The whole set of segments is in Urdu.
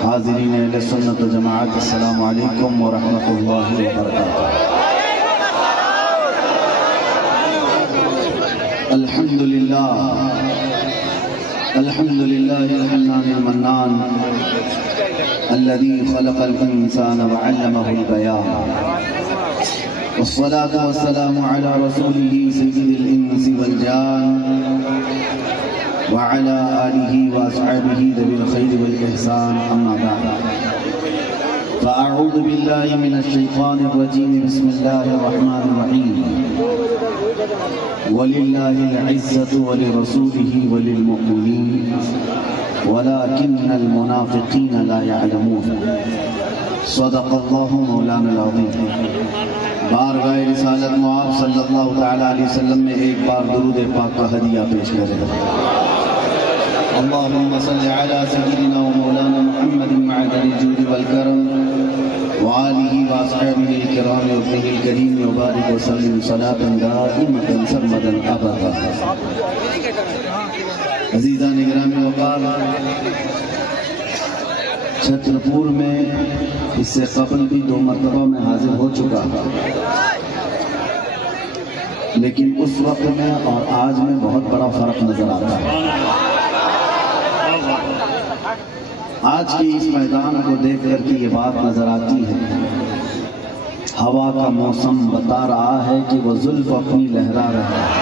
حاضرین اہل سنت و جماعت، السلام علیکم ورحمۃ اللہ وبرکاتہ۔ الحمدللہ الحنان المنان الذي خلق الإنسان وعلمه البيان، والصلاة والسلام على رسوله سيد الإنس والجان وعلى آله وأصحابه ذوي الخير والإحسان، أما بعد فأعوذ بالله من الشيطان الرجيم، بسم الله الرحمن الرحيم، ولله العزة ولرسوله وللمؤمنين ولكن المنافقين لا يعلمون، صدق الله مولانا العظيم۔ بارگاہ رسالت معاذ صلی اللہ تعالی علیہ وسلم میں ایک بار درود پاک کا ہدیہ پیش کریں۔ اللہم صلی علی سیدنا و مولانا محمد معدن الجود والکرم وآلہ واصحابہ الکرام وابنہ الکریم وبارک وسلم صلاۃ دائمۃ سرمدا ابدا۔ عزیزان گرامی وقار، چھترپور میں اس سے قبل بھی 2 مرتبہ میں حاضر ہو چکا، لیکن اس وقت میں اور آج میں بہت بڑا فرق نظر آتا ہے۔ آج کے اس میدان کو دیکھ کر کے یہ بات نظر آتی ہے، ہوا کا موسم بتا رہا ہے کہ وہ زلف اپنی لہرا رہے ہیں،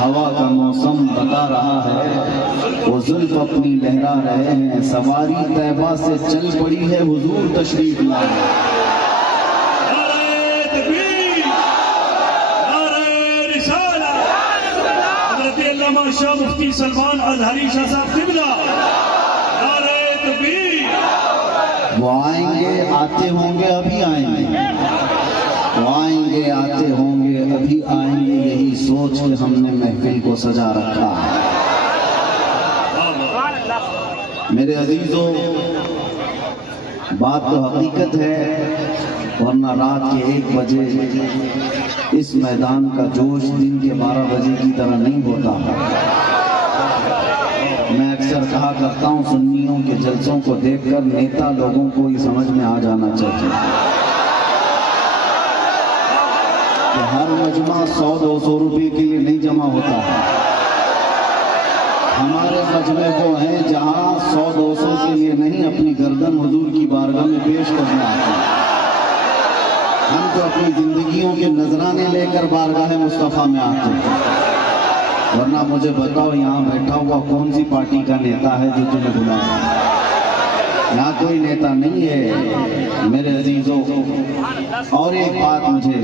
ہوا کا موسم بتا رہا ہے وہ زلف اپنی لہرا رہے ہیں، سواری طیبہ سے چل پڑی ہے، حضور تشریف لائے۔ نعرہ تکبیر، نعرہ رسالہ، حضرت علامہ شاہ مفتی سلمان اظہری شاہ صاحب قبلہ، نعرہ تکبیر۔ وہ آئیں گے، آتے ہوں گے، ابھی آئیں گے، وہ آئیں گے، آتے ہوں گے، ابھی آئیں گے، یہی سوچ کے ہم نے محفل کو سجا رکھا ہے۔ میرے عزیزوں، بات تو حقیقت ہے، ورنہ رات کے 1 بجے اس میدان کا جوش دن کے 12 بجے کی طرح نہیں ہوتا۔ میں اکثر کہا کرتا ہوں، سنیوں کے جلسوں کو دیکھ کر نیتا لوگوں کو یہ سمجھ میں آ جانا چاہیے کہ ہر مجمع 100-200 روپے کے لیے نہیں جمع ہوتا ہے۔ ہمارے مجمع وہ ہیں جہاں 100-200 کے لیے نہیں، اپنی گردن حضور کی بارگاہ میں پیش کرنا آتے ہیں۔ ہم تو اپنی زندگیوں کے نذرانے لے کر بارگاہ مصطفیٰ میں آتے ہیں۔ ورنہ مجھے بتاؤ، یہاں بیٹھا ہوا کون سی پارٹی کا نیتا ہے جو تمہیں بلایا؟ یہاں کوئی نیتا نہیں ہے میرے عزیزوں۔ اور ایک بات مجھے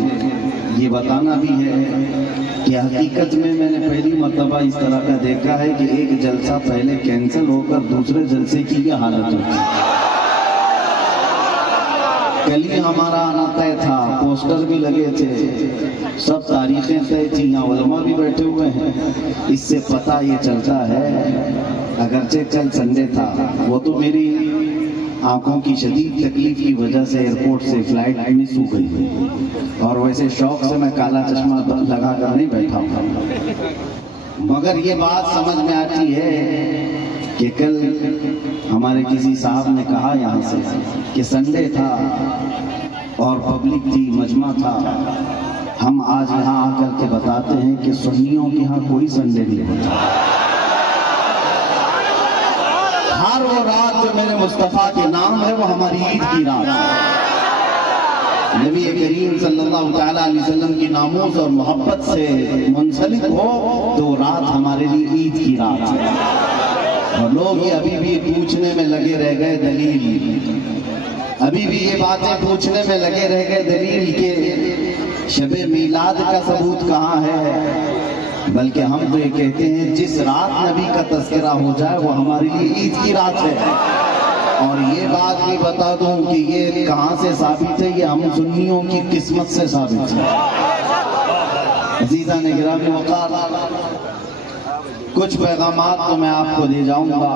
یہ بتانا بھی ہے کہ حقیقت میں نے پہلی مرتبہ اس طرح کا دیکھا ہے کہ ایک جلسہ پہلے کینسل ہو کر دوسرے جلسے کی یہ حالت ہوتی ہے۔ کل ہی ہمارا آنا طے تھا، پوسٹر بھی لگے تھے، سب تاریخیں طے تھیں، یہاں علماء بھی بیٹھے ہوئے ہیں۔ اس سے پتہ یہ چلتا ہے، اگرچہ کل سنڈے تھا، وہ تو میری آنکھوں کی شدید تکلیف کی وجہ سے ایئرپورٹ سے فلائٹ مس ہو گئی، اور ویسے شوق سے میں کالا چشمہ لگا کر نہیں بیٹھا ہوں، مگر یہ بات سمجھ میں آتی ہے کہ کل ہمارے کسی صاحب نے کہا یہاں سے کہ سنڈے تھا اور پبلک تھی، مجمع تھا۔ ہم آج یہاں آ کر کے بتاتے ہیں کہ سنیوں کے یہاں کوئی سنڈے نہیں ہوتا۔ ہر وہ رات جو میرے مصطفیٰ کے نام ہے وہ ہماری عید کی رات ہے۔ نبی کریم صلی اللہ تعالیٰ علیہ وسلم کی ناموز اور محبت سے منسلک ہو تو رات ہمارے لیے عید کی رات ہے۔ اور لوگ یہ ابھی بھی پوچھنے میں لگے رہ گئے دلیل، ابھی بھی یہ باتیں پوچھنے میں لگے رہ گئے دلیل کہ شب میلاد کا ثبوت کہاں ہے، بلکہ ہم تو یہ کہتے ہیں جس رات نبی کا تذکرہ ہو جائے وہ ہمارے لیے عید کی رات ہے۔ اور یہ بات بھی بتا دوں کہ یہ کہاں سے ثابت ہے، یہ ہم سنیوں کی قسمت سے ثابت ہے۔ عزیزان گرامی وقار، کچھ پیغامات تو میں آپ کو دے جاؤں گا۔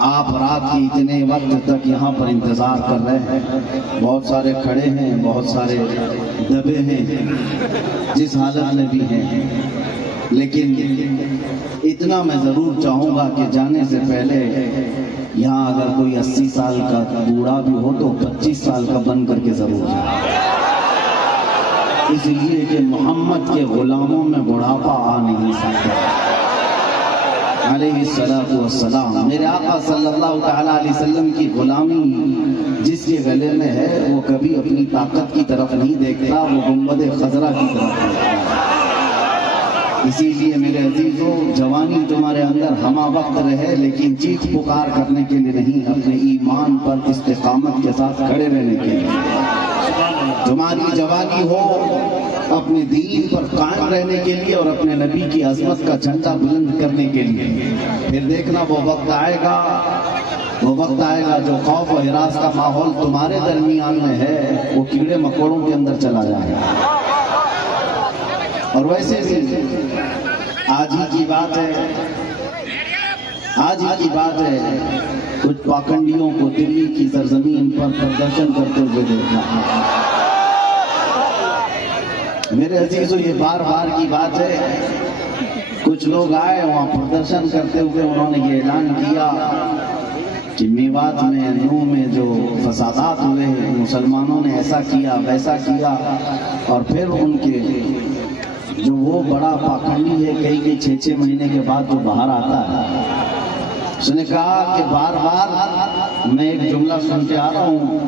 آپ رات کی اتنے وقت تک یہاں پر انتظار کر رہے ہیں، بہت سارے کھڑے ہیں، بہت سارے دبے ہیں، جس حالت میں بھی ہیں، لیکن اتنا میں ضرور چاہوں گا کہ جانے سے پہلے یہاں اگر کوئی 80 سال کا بوڑھا بھی ہو تو 25 سال کا بن کر کے ضرور جائے، اس لیے کہ محمد کے غلاموں میں بڑھاپا آ نہیں سکتا علیہ الصلوۃ والسلام۔ میرے آقا صلی اللہ تعالیٰ علیہ وسلم کی غلامی جس کے گلے میں ہے وہ کبھی اپنی طاقت کی طرف نہیں دیکھتا، وہ گنبد خضرا کی طرف دیکھتا ہے۔ اسی لیے میرے عزیزوں، جوانی تمہارے اندر ہمہ وقت رہے لیکن چیخ پکار کرنے کے لیے نہیں، اپنے ایمان پر استقامت کے ساتھ کھڑے رہنے کے لیے۔ تمہاری جوانی ہو اپنے دین پر قائم رہنے کے لیے اور اپنے نبی کی عظمت کا جھنڈا بلند کرنے کے لیے۔ پھر دیکھنا وہ وقت آئے گا جو خوف و ہراس کا ماحول تمہارے درمیان میں ہے وہ کیڑے مکوڑوں کے اندر چلا جائے گا۔ اور ویسے بھی آج ہی کی بات ہے کچھ پاکنڈیوں کو دلی کی سرزمین پر پردرشن کرتے ہوئے دیکھا۔ میرے عزیزو، یہ بار بار کی بات ہے، کچھ لوگ آئے وہاں پردرشن کرتے ہوئے، انہوں نے یہ اعلان کیا کہ میوات میں نو میں جو فسادات ہوئے ہیں، مسلمانوں نے ایسا کیا ویسا کیا، اور پھر ان کے جو وہ بڑا پاکنڈی ہے کئی 6 مہینے کے بعد جو باہر آتا ہے، اس نے کہا کہ بار بار میں ایک جملہ سن کے آ رہا ہوں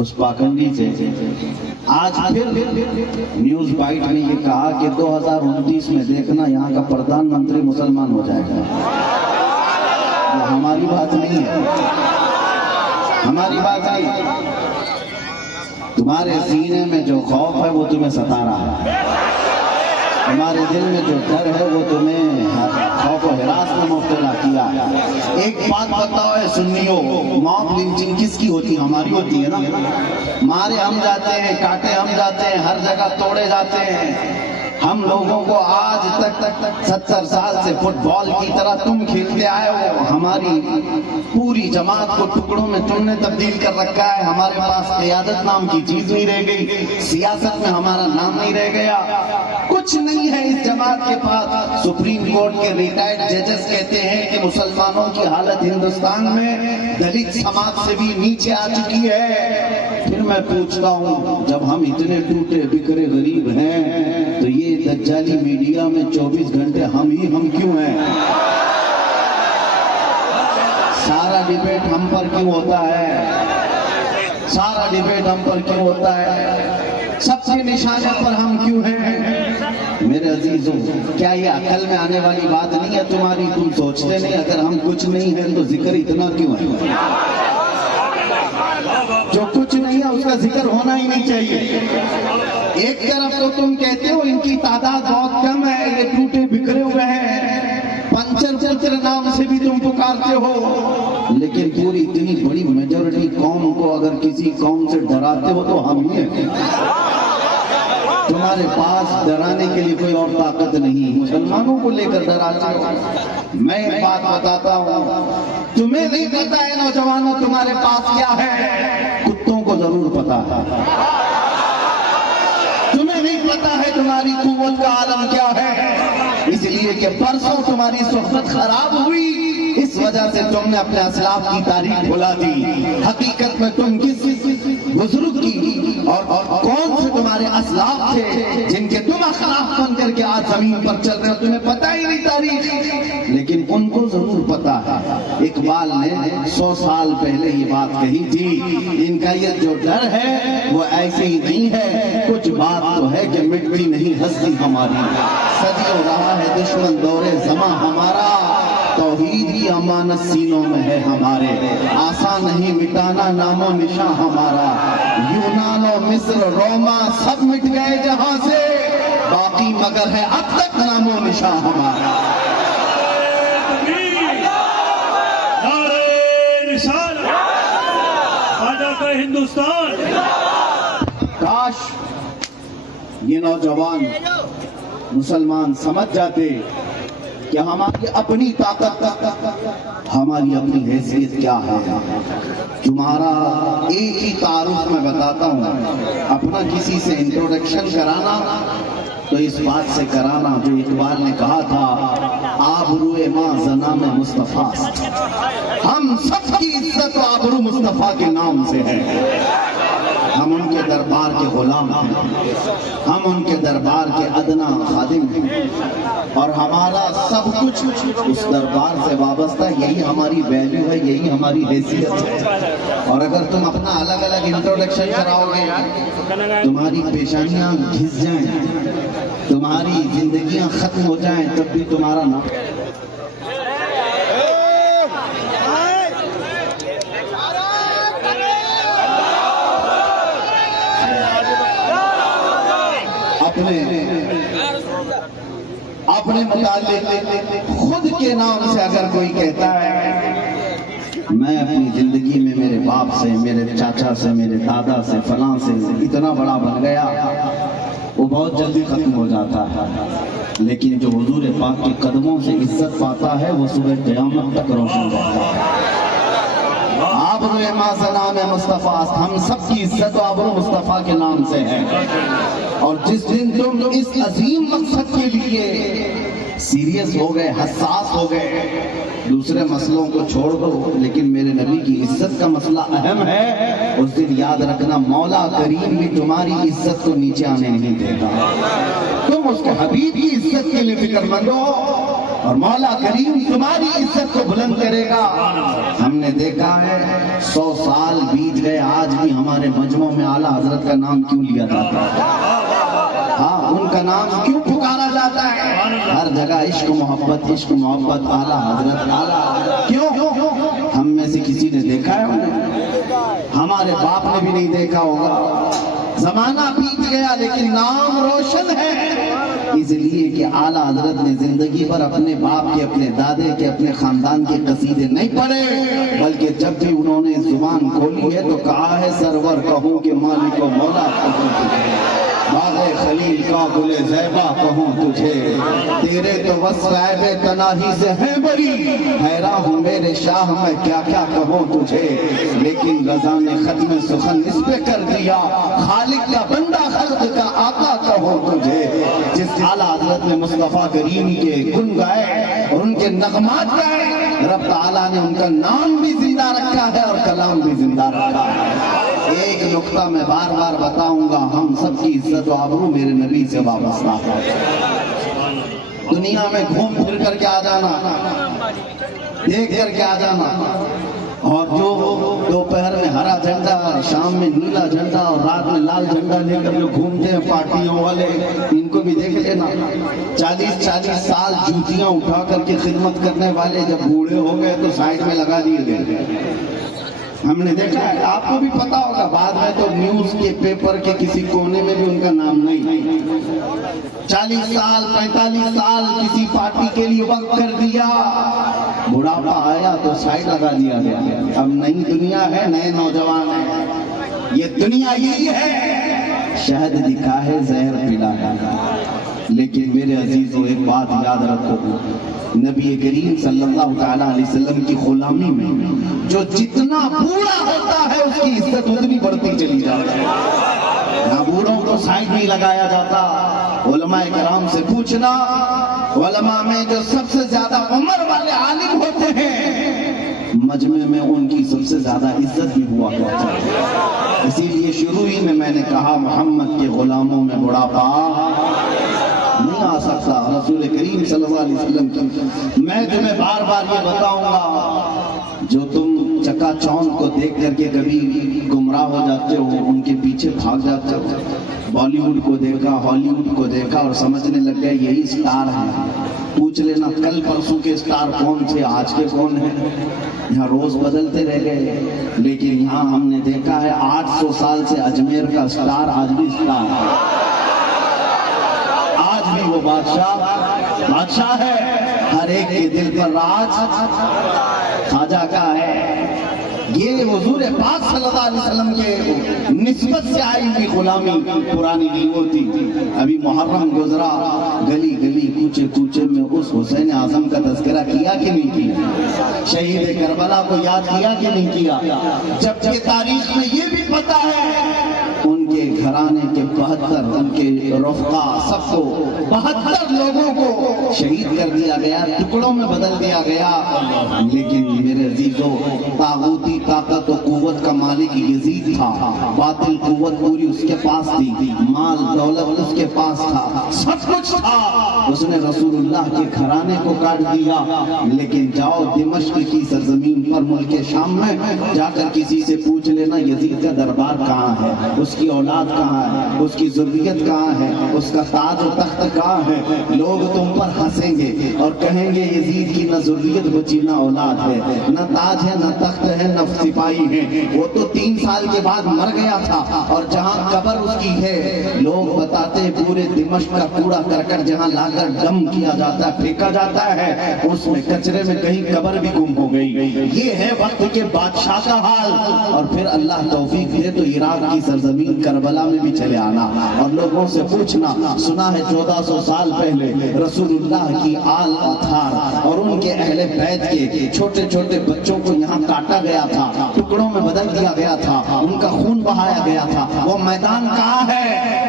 اس پاکنڈی سے، آج پھر نیوز بائٹ نے یہ کہا کہ 2029 میں دیکھنا یہاں کا پردھان منتری مسلمان ہو جائے گا۔ یہ ہماری بات نہیں ہے، ہماری بات نہیں۔ تمہارے سینے میں جو خوف ہے وہ تمہیں ستا رہا ہے، تمہارے دل میں جو ڈر ہے وہ تمہیں خوف و ہراس میں مبتلا کیا ہے۔ ایک بات بتاؤ اے سنیو، موب لنچنگ کس کی ہوتی ہے؟ ہماری ہوتی ہے نا۔ مارے ہم جاتے ہیں، کاٹے ہم جاتے ہیں، ہر جگہ توڑے جاتے ہیں۔ ہم لوگوں کو آج تک 70 سال سے فٹ بال کی طرح تم کھیلتے آئے ہو، ہماری پوری جماعت کو ٹکڑوں میں تم نے تبدیل کر رکھا ہے۔ ہمارے پاس قیادت نام کی چیز نہیں رہ گئی، سیاست میں ہمارا نام نہیں رہ گیا، کچھ نہیں ہے اس جماعت کے پاس۔ سپریم کورٹ کے ریٹائرڈ ججز کہتے ہیں کہ مسلمانوں کی حالت ہندوستان میں دلت سماج سے بھی نیچے آ چکی ہے۔ پھر میں پوچھتا ہوں، جب ہم اتنے ٹوٹے بکھرے غریب ہیں تو یہ دجالی میڈیا میں 24 گھنٹے ہم کیوں ہیں؟ سارا ڈیبیٹ ہم پر کیوں ہوتا ہے؟ سارا ڈیبیٹ ہم پر کیوں ہوتا ہے؟ سب سے نشانہ پر ہم کیوں ہیں؟ میرے عزیزوں، کیا یہ عقل میں آنے والی بات نہیں ہے تمہاری؟ تم سوچتے نہیں اگر ہم کچھ نہیں ہیں تو ذکر اتنا کیوں ہے؟ جو کچھ نہیں ہے اس کا ذکر ہونا ہی نہیں چاہیے۔ ایک طرف تو تم کہتے ہو ان کی تعداد بہت کم ہے، یہ ٹوٹے بکھرے ہوئے ہیں، پنچر نام سے بھی تم پکارتے ہو، لیکن پوری اتنی بڑی میجورٹی قوم کو اگر کسی قوم سے ڈراتے ہو تو ہم ہی ہیں۔ تمہارے پاس ڈرانے کے لیے کوئی اور طاقت نہیں، مسلمانوں کو لے کر ڈراتے ہو۔ میں ایک بات بتاتا ہوں، تمہیں نہیں پتا ہے نوجوانوں تمہارے پاس کیا ہے، کتوں کو ضرور پتا ہے۔ تمہیں نہیں پتا ہے تمہاری قوت کا عالم کیا ہے، اس لیے کہ پرسوں تمہاری صحبت خراب ہوئی، اس وجہ سے تم نے اپنے اسلاف کی تاریخ بھلا دی۔ حقیقت میں تم کس بزرگ کی اور کون سے تمہارے اسلاف تھے جن کے تم اخلاق بن کر کے آج زمین پر چل رہے ہو، تمہیں پتہ ہی نہیں تاریخ، لیکن ان کو ضرور پتا ہے۔ اقبال نے 100 سال پہلے یہ بات کہی تھی، ان کا یہ جو ڈر ہے وہ ایسے ہی نہیں ہے، کچھ بات تو ہے کہ مٹتی نہیں ہستی ہماری، صدیوں رہا ہے دشمن دور زماں ہمارا، توحید کی امانت سینوں میں ہے ہمارے، آسان نہیں مٹانا نام و نشاں ہمارا، یونان و مصر روما سب مٹ گئے جہاں سے، باقی مگر ہے اب تک نام و نشاں ہمارا۔ ہندوستان، کاش یہ نوجوان مسلمان سمجھ جاتے کہ ہماری اپنی طاقت، ہماری اپنی حیثیت کیا ہے۔ تمہارا ایک ہی تعارف میں بتاتا ہوں، اپنا کسی سے انٹروڈکشن کرانا تو اس بات سے کرانا جو اقبال نے کہا تھا، آبروئے ماں زنا میں مصطفیٰ، ہم سب کی عزت و آبرو مصطفیٰ کے نام سے ہے۔ ہم ان کے دربار کے غلام ہیں، ہم ان کے دربار کے ادنا خادم ہیں، اور ہمارا سب کچھ اس دربار سے وابستہ ہے۔ یہی ہماری ویلیو ہے، یہی ہماری حیثیت ہے۔ اور اگر تم اپنا الگ الگ انٹروڈکشن کراؤ گے، تمہاری پیشانیاں گھس جائیں، تمہاری زندگیاں ختم ہو جائیں، تب بھی تمہارا نام اپنے متعلق خود کے نام سے اگر کوئی کہتا ہے میں اپنی زندگی میں میرے باپ سے، میرے چاچا سے، میرے دادا سے، فلاں سے اتنا بڑا بن گیا، وہ بہت جلدی ختم ہو جاتا ہے۔ لیکن جو حضور پاک کے قدموں سے عزت پاتا ہے وہ صبح قیامت تک روشن رہتا ہے۔ آبروئے ماں زنا میں مصطفیٰ، ہم سب کی عزت و آبرو مصطفیٰ کے نام سے ہے۔ اور جس دن تم اس عظیم مقصد کے لیے سیریس ہو گئے، حساس ہو گئے، دوسرے مسئلوں کو چھوڑ دو، لیکن میرے نبی کی عزت کا مسئلہ اہم ہے، اس دن یاد رکھنا مولا کریم بھی تمہاری عزت کو نیچے آنے نہیں دے گا۔ تم اس کے حبیب کی عزت کے لیے فکر مند ہو اور مولا کریم تمہاری عزت کو بلند کرے گا۔ ہم نے دیکھا ہے 100 سال بیت گئے، آج بھی ہمارے مجمع میں اعلیٰ حضرت کا نام کیوں لیا جاتا ہے؟ ہاں، ان کا نام کیوں پکارا جاتا ہے؟ ہر جگہ عشق محبت، عشق محبت، اعلیٰ حضرت، اعلیٰ حضرت۔ کیوں؟ ہم میں سے کسی نے دیکھا ہے انہیں؟ ہمارے باپ نے بھی نہیں دیکھا ہوگا۔ زمانہ بیت گیا لیکن نام روشن ہے، اس لیے کہ اعلیٰ حضرت نے زندگی پر اپنے باپ کے، اپنے دادے کے، اپنے خاندان کے قصیدے نہیں پڑھے، بلکہ جب بھی انہوں نے زبان کھولی ہے تو کہا ہے سرور کہوں کہ مالک و مولا کہوں تجھے، باغ خلیل کا گل زیبا کہوں تجھے، تیرے تو وصف عیب تناہی سے ہے بری، حیران ہوں میرے شاہ میں کیا کیا کہوں تجھے، لیکن رضا نے ختم سخن اس پہ کر دیا، خالق کا بندہ خلق کا آقا کہوں تجھے۔ جس اعلیٰ حضرت نے مصطفیٰ کریم کے گن گائے اور ان کے نغمات گائے، رب تعالیٰ نے ان کا نام بھی زندہ رکھا ہے اور کلام بھی زندہ رکھا ہے۔ ایک نقطہ میں بار بار بتاؤں گا، ہم سب کی عزت و آبرو میرے نبی سے وابستہ ہے۔ دنیا میں گھوم پھر کر کے آ جانا، دیکھ کر کے آ جانا، اور جو دوپہر میں ہرا جھنڈا، شام میں نیلا جھنڈا اور رات میں لال جھنڈا لے کر جو گھومتے ہیں پارٹیوں والے، ان کو بھی دیکھ لینا۔ 40 سال جوتیاں اٹھا کر کے خدمت کرنے والے جب بوڑھے ہو گئے تو سائڈ میں لگا دیے گئے۔ ہم نے دیکھا ہے، آپ کو بھی پتا ہوگا، بعد میں تو نیوز کے پیپر کے کسی کونے میں بھی ان کا نام نہیں۔ 40 سال 45 سال کسی پارٹی کے لیے وقت کر دیا، بڑھاپا آیا تو سائڈ لگا دیا گیا۔ اب نئی دنیا ہے، نئے نوجوان ہیں، یہ دنیا یہی ہے، شہد دکھا ہے زہر پلا ہے۔ لیکن میرے عزیزوں ایک بات یاد رکھو، نبی کریم صلی اللہ تعالیٰ علیہ وسلم کی غلامی میں جو جتنا بوڑھا ہوتا ہے اس کی عزت اتنی بڑھتی چلی جاتی ہے۔ نہ بوڑھوں کو سائڈ نہیں لگایا جاتا۔ علماء کرام سے پوچھنا، علماء میں جو سب سے زیادہ عمر والے عالم ہوتے ہیں، مجمع میں ان کی سب سے زیادہ عزت بھی ہوا کرتی ہے۔ اسی لیے شروع ہی میں نے کہا محمد کے غلاموں میں بڑھاپا نہیں آ سکتا۔ رسول کریم صلی اللہ علیہ وسلم کی میں تمہیں بار بار یہ بتاؤں گا، جو تم چکا چوند کو دیکھ کر کے کبھی گمراہ ہو جاتے ہو، ان کے پیچھے بھاگ جاتے ہو، بالی ووڈ کو دیکھا، ہالی ووڈ کو دیکھا اور سمجھنے لگ گئے یہی سٹار ہیں۔ پوچھ لینا کل پرسوں کے سٹار کون تھے، آج کے کون ہیں؟ یہاں روز بدلتے رہ گئے، لیکن یہاں ہم نے دیکھا ہے 800 سال سے اجمیر کا سٹار آج بھی سٹار ہے، آج بھی وہ بادشاہ ہے، ہر ایک کے دل پر راج خواجہ کا ہے۔ یہ حضور پاک صلی اللہ علیہ وسلم کے نسبت سے آئی ہوئی غلامی پرانی نہیں ہوتی۔ ابھی محرم گزرا، گلی گلی کوچے کوچے میں اس حسین اعظم کا تذکرہ کیا کہ نہیں کیا؟ شہید کربلا کو یاد کیا کہ نہیں کیا؟ جبکہ تاریخ میں یہ بھی پتا ہے ان کے گھرانے کے 72 ان کے رفقا سب کو 72 لوگوں کو شہید کر دیا گیا، ٹکڑوں میں بدل دیا گیا۔ لیکن میرے عزیزوں، طاغوتی طاقت و قوت کا مالک یزید تھا، باطل قوت پوری اس کے پاس تھی، مال دولت اس کے پاس تھا، سب کچھ تھا۔ اس نے رسول اللہ کے گھرانے کو کاٹ دیا۔ لیکن جاؤ دمشق کی سرزمین پر ملک شام میں جا کر کسی سے پوچھ لینا یزید کا دربار کہاں ہے، اس کی اولاد کہاں ہے، اس کی ذریت کہاں ہے، اس کا تاج و تخت کہاں ہے۔ لوگ تم پر ہنسیں گے اور کہیں گے یزید کی نہ ذریت بچی نہ اولاد ہے، نہ تاج ہے نہ تخت ہے نہ سپاہی ہے، وہ تو 3 سال کے بعد مر گیا تھا اور جہاں قبر اس کی ہے لوگ بتاتے ہیں پورے دمشق کا کوڑا کرکٹ جہاں لا کر دم کیا جاتا ہے، پھینکا جاتا ہے، اس میں کچرے میں کہیں قبر بھی گم ہو گئی۔ یہ ہے وقت کے بادشاہ کا حال۔ اور پھر اللہ توفیق دے تو عراق کی سرزمین کربلا میں بھی چلے آنا اور لوگوں سے پوچھنا، سنا ہے 1400 سال پہلے رسول اللہ کی آل اطہار اور ان کے اہل بیت کے چھوٹے چھوٹے بچوں کو یہاں کاٹا گیا تھا، ٹکڑوں میں بدل دیا گیا تھا، ان کا خون بہایا گیا تھا۔ وہ میدان کہاں ہے؟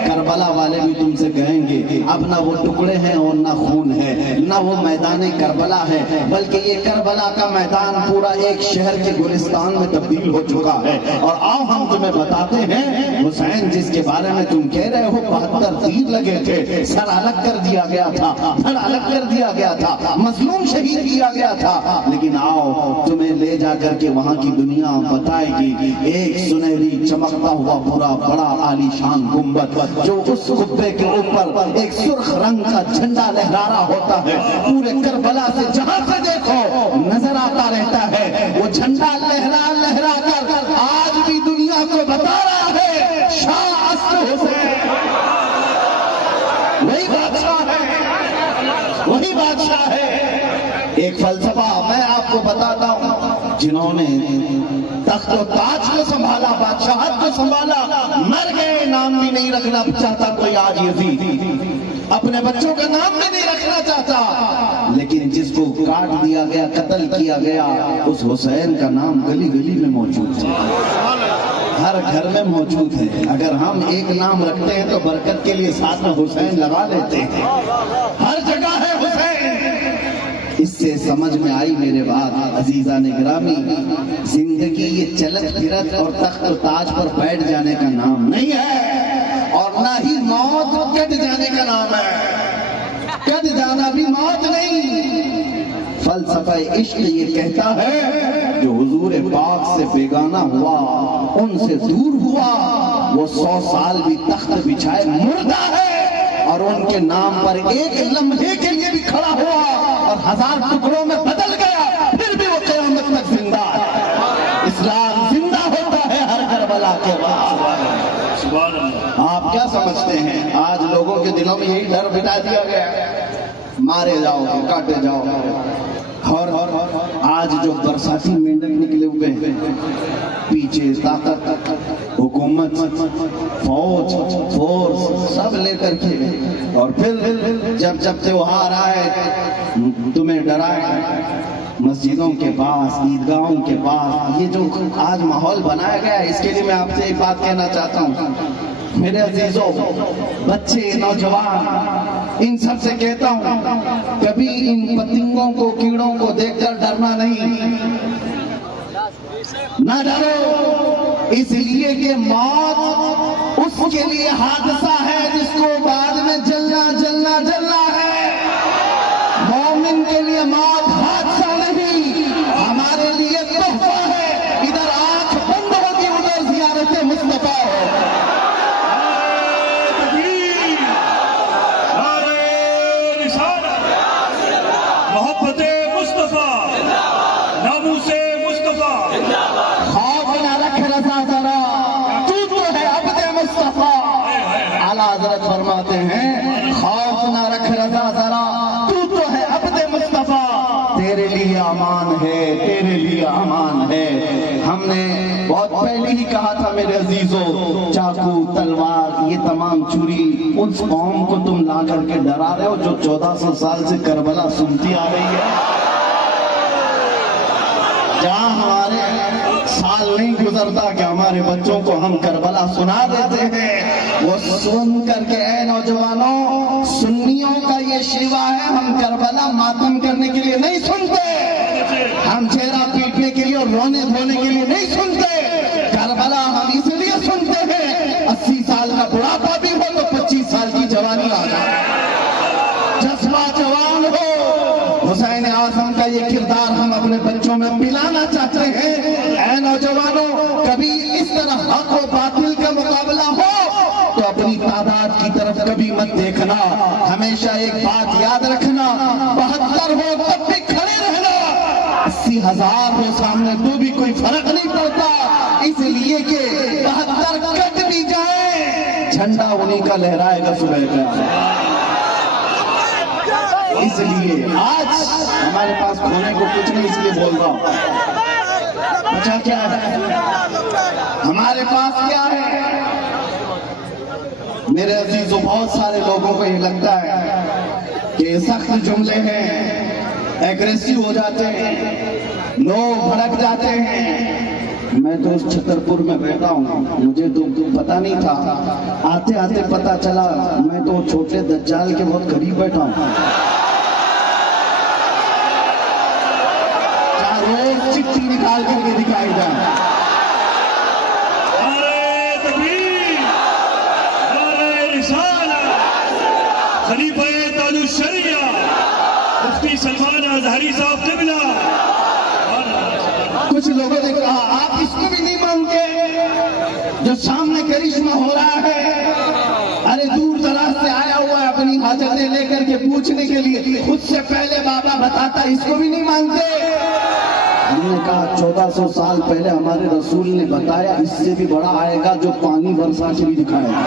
کربلا والے بھی تم سے کہیں گے اب نہ وہ ٹکڑے ہیں اور نہ خون ہے، نہ وہ میدان کربلا ہے، بلکہ یہ کربلا کا میدان پورا ایک شہر کے گلستان میں تبدیل ہو چکا ہے۔ اور آؤ ہم تمہیں بتاتے ہیں حسین جس کے بارے میں تم کہہ رہے ہو 72 تیر لگے تھے، سر الگ کر دیا گیا تھا، دھڑ الگ کر دیا گیا تھا، مظلوم شہید کیا گیا تھا، لیکن آؤ تمہیں لے جا کر کے وہاں کی دنیا بتائے گی ایک سنہری چمکتا ہوا پورا بڑا عالی شان گنبد جو اس قبے کے اوپر ایک سرخ رنگ کا جھنڈا لہرا رہا ہوتا ہے، پورے کربلا سے جہاں سے دیکھو نظر آتا رہتا ہے۔ وہ جھنڈا لہرا لہرا کر آج بھی دنیا کو بتا رہا ہے شاہ اصل حسین وہی بادشاہ ہے، وہی بادشاہ ہے۔ ایک فلسفہ میں آپ کو بتاتا ہوں، جنہوں نے تخت و تاج کو سنبھالا، بادشاہت کو سنبھالا، مر گئے، نام بھی نہیں رکھنا چاہتا کوئی آج یزید، اپنے بچوں کا نام بھی نہیں رکھنا چاہتا، لیکن جس کو کاٹ دیا گیا، قتل کیا گیا، اس حسین کا نام گلی گلی میں موجود ہے، ہر گھر میں موجود ہے۔ اگر ہم ایک نام رکھتے ہیں تو برکت کے لیے ساتھ میں حسین لگا لیتے ہیں، ہر جگہ ہے حسین۔ اس سے سمجھ میں آئی میرے بات عزیزان گرامی، زندگی یہ چلت پھرت اور تخت و تاج پر بیٹھ جانے کا نام نہیں ہے، اور نہ ہی موت کٹ جانے کا نام ہے، کٹ جانا بھی موت نہیں۔ فلسفہ عشق یہ کہتا ہے جو حضور پاک سے بیگانہ ہوا، ان سے دور ہوا، وہ 100 سال بھی تخت بچھائے مردہ ہے، اور ان کے نام پر ایک لمحے کے لیے بھی کھڑا ہوا اور 1000 ٹکڑوں میں بدل گیا، پھر بھی وہ قیامت تک زندہ ہے۔ اسلام زندہ ہوتا ہے ہر کربلا کے بعد۔ سبحان اللہ۔ آپ کیا سمجھتے ہیں آج لوگوں کے دلوں میں یہی ڈر بٹھا دیا گیا ہے، مارے جاؤ گے، کاٹے جاؤ گے، اور آج جو برساتی مینڈک نکلے ہوئے ہیں، پیچھے طاقت، حکومت، فوج، فورس سب لے کر کے، اور پھر جب تیوہار آئے تمہیں ڈرائے، مسجدوں کے پاس، عیدگاہوں کے پاس یہ جو آج ماحول بنایا گیا ہے، اس کے لیے میں آپ سے ایک بات کہنا چاہتا ہوں میرے عزیزوں، بچے، نوجوان، ان سب سے کہتا ہوں کبھی ان پتنگوں کو، کیڑوں کو دیکھ کر ڈرنا نہیں، نہ ڈرو، اس لیے کہ موت اس کے لیے حادثہ ہے جس کو بعد میں جلنا ہے، مومن کے لیے موت حادثہ نہیں، ہمارے لیے تحفہ ہے۔ ادھر آنکھ بند ہوگی، ادھر زیارت مصطفیٰ ہو۔ محبت مصطفیٰ، ناموس مصطفیٰ، خوف نہ رکھ رضا ذرا، تو ہے عبد مصطفیٰ۔ اعلیٰ حضرت فرماتے ہیں خوف نہ رکھ رضا ذرا، تو ہے عبد مصطفیٰ، تیرے لیے امان ہے، تیرے لیے امان ہے۔ ہم نے بہت پہلے ہی کہا تھا میرے عزیزوں، چاقو، تلوار، یہ تمام چھری اس قوم کو تم لا کر کے ڈرا رہے ہو جو 1400 سال سے کربلا سنتی آ رہی ہے، جہاں ہمارے سال نہیں گزرتا کہ ہمارے بچوں کو ہم کربلا سنا دیتے ہیں۔ وہ سن کر کے اے نوجوانوں، سنیوں کا یہ شیوا ہے، ہم کربلا ماتم کرنے کے لیے نہیں سنتے، ہم چہرہ پیٹنے کے لیے اور رونے دھونے کے لیے نہیں سنتے، کربلا ہم اس لیے سنتے ہیں 80 سال کا بڑھاپا بھی ہو تو 25 سال کی جوانی آ جائے، جذبہ جوان ہو۔ حسین اعظم کا یہ کردار ہم اپنے بچوں میں پلانا چاہتے ہیں۔ اے نوجوانوں، کبھی اس طرح حق و باطل کا مقابلہ ہو تو اپنی تعداد کی طرف کبھی مت دیکھنا، ہمیشہ ایک بات یاد رکھنا، 72 ہو تب بھی کھڑے رہنا، 80,000 ہو سامنے تو بھی کوئی فرق نہیں پڑتا، اس لیے کہ 72 کٹ بھی جائے جھنڈا انہیں کا لہرائے گا صبح کا۔ اس لیے آج ہمارے پاس کھونے کو کچھ نہیں، اس لیے بول رہا ہوں، بچا کیا ہے ہمارے پاس، کیا ہے؟ میرے عزیزوں، بہت سارے لوگوں کو یہ لگتا ہے کہ یہ سخت جملے ہیں، ایگریسو ہو جاتے ہیں، لوگ بھڑک جاتے ہیں۔ میں تو اس چھترپور میں بیٹھا ہوں، مجھے تو پتا نہیں تھا، آتے آتے پتا چلا میں تو چھوٹے دجال کے بہت قریب بیٹھا ہوں۔ روز چٹھی نکال کر کے دکھائی جائے، نعرہ تکبیر، نعرہ رسالت، خلیفہ تاج الشریعہ مفتی سلمان اظہری صاحب قبلہ۔ کچھ لوگوں نے کہا آپ اس کو بھی نہیں مانتے جو سامنے کرشمہ ہو رہا ہے؟ ارے دور دراز سے آیا ہوا ہے اپنی حاجتیں لے کر کے پوچھنے کے لیے، خود سے پہلے بابا بتاتا، اس کو بھی نہیں مانتے؟ ہم نے کہا 1400 سال پہلے ہمارے رسول نے بتایا، اس سے بھی بڑا آئے گا جو پانی برسا کے بھی دکھائے گا،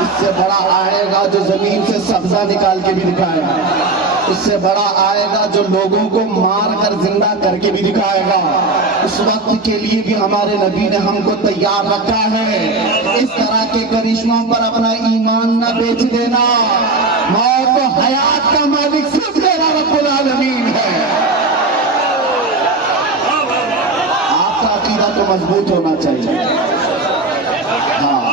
اس سے بڑا آئے گا جو زمین سے سبزہ نکال کے بھی دکھائے گا، اس سے بڑا آئے گا جو لوگوں کو مار کر زندہ کر کے بھی دکھائے گا۔ اس وقت کے لیے بھی ہمارے نبی نے ہم کو تیار رکھا ہے۔ اس طرح کے کرشموں پر اپنا ایمان نہ بیچ دینا، موت و حیات کا مالک صرف میرا رب العالمین ہے۔ آپ کا عقیدہ تو مضبوط ہونا چاہیے۔ ہاں،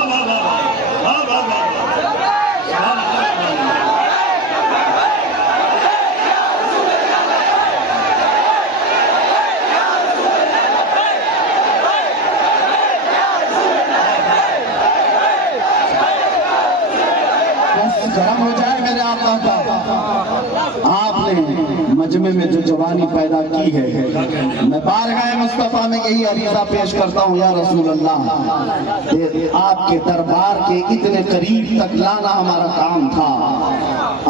گرم ہو جائے میرے آقا کا۔ آپ نے مجمع میں جو جوانی پیدا کی ہے، میں بارگاہ مصطفیٰ میں یہی عریضہ پیش کرتا ہوں، یا رسول اللہ، کہ آپ کے دربار کے اتنے قریب تک لانا ہمارا کام تھا،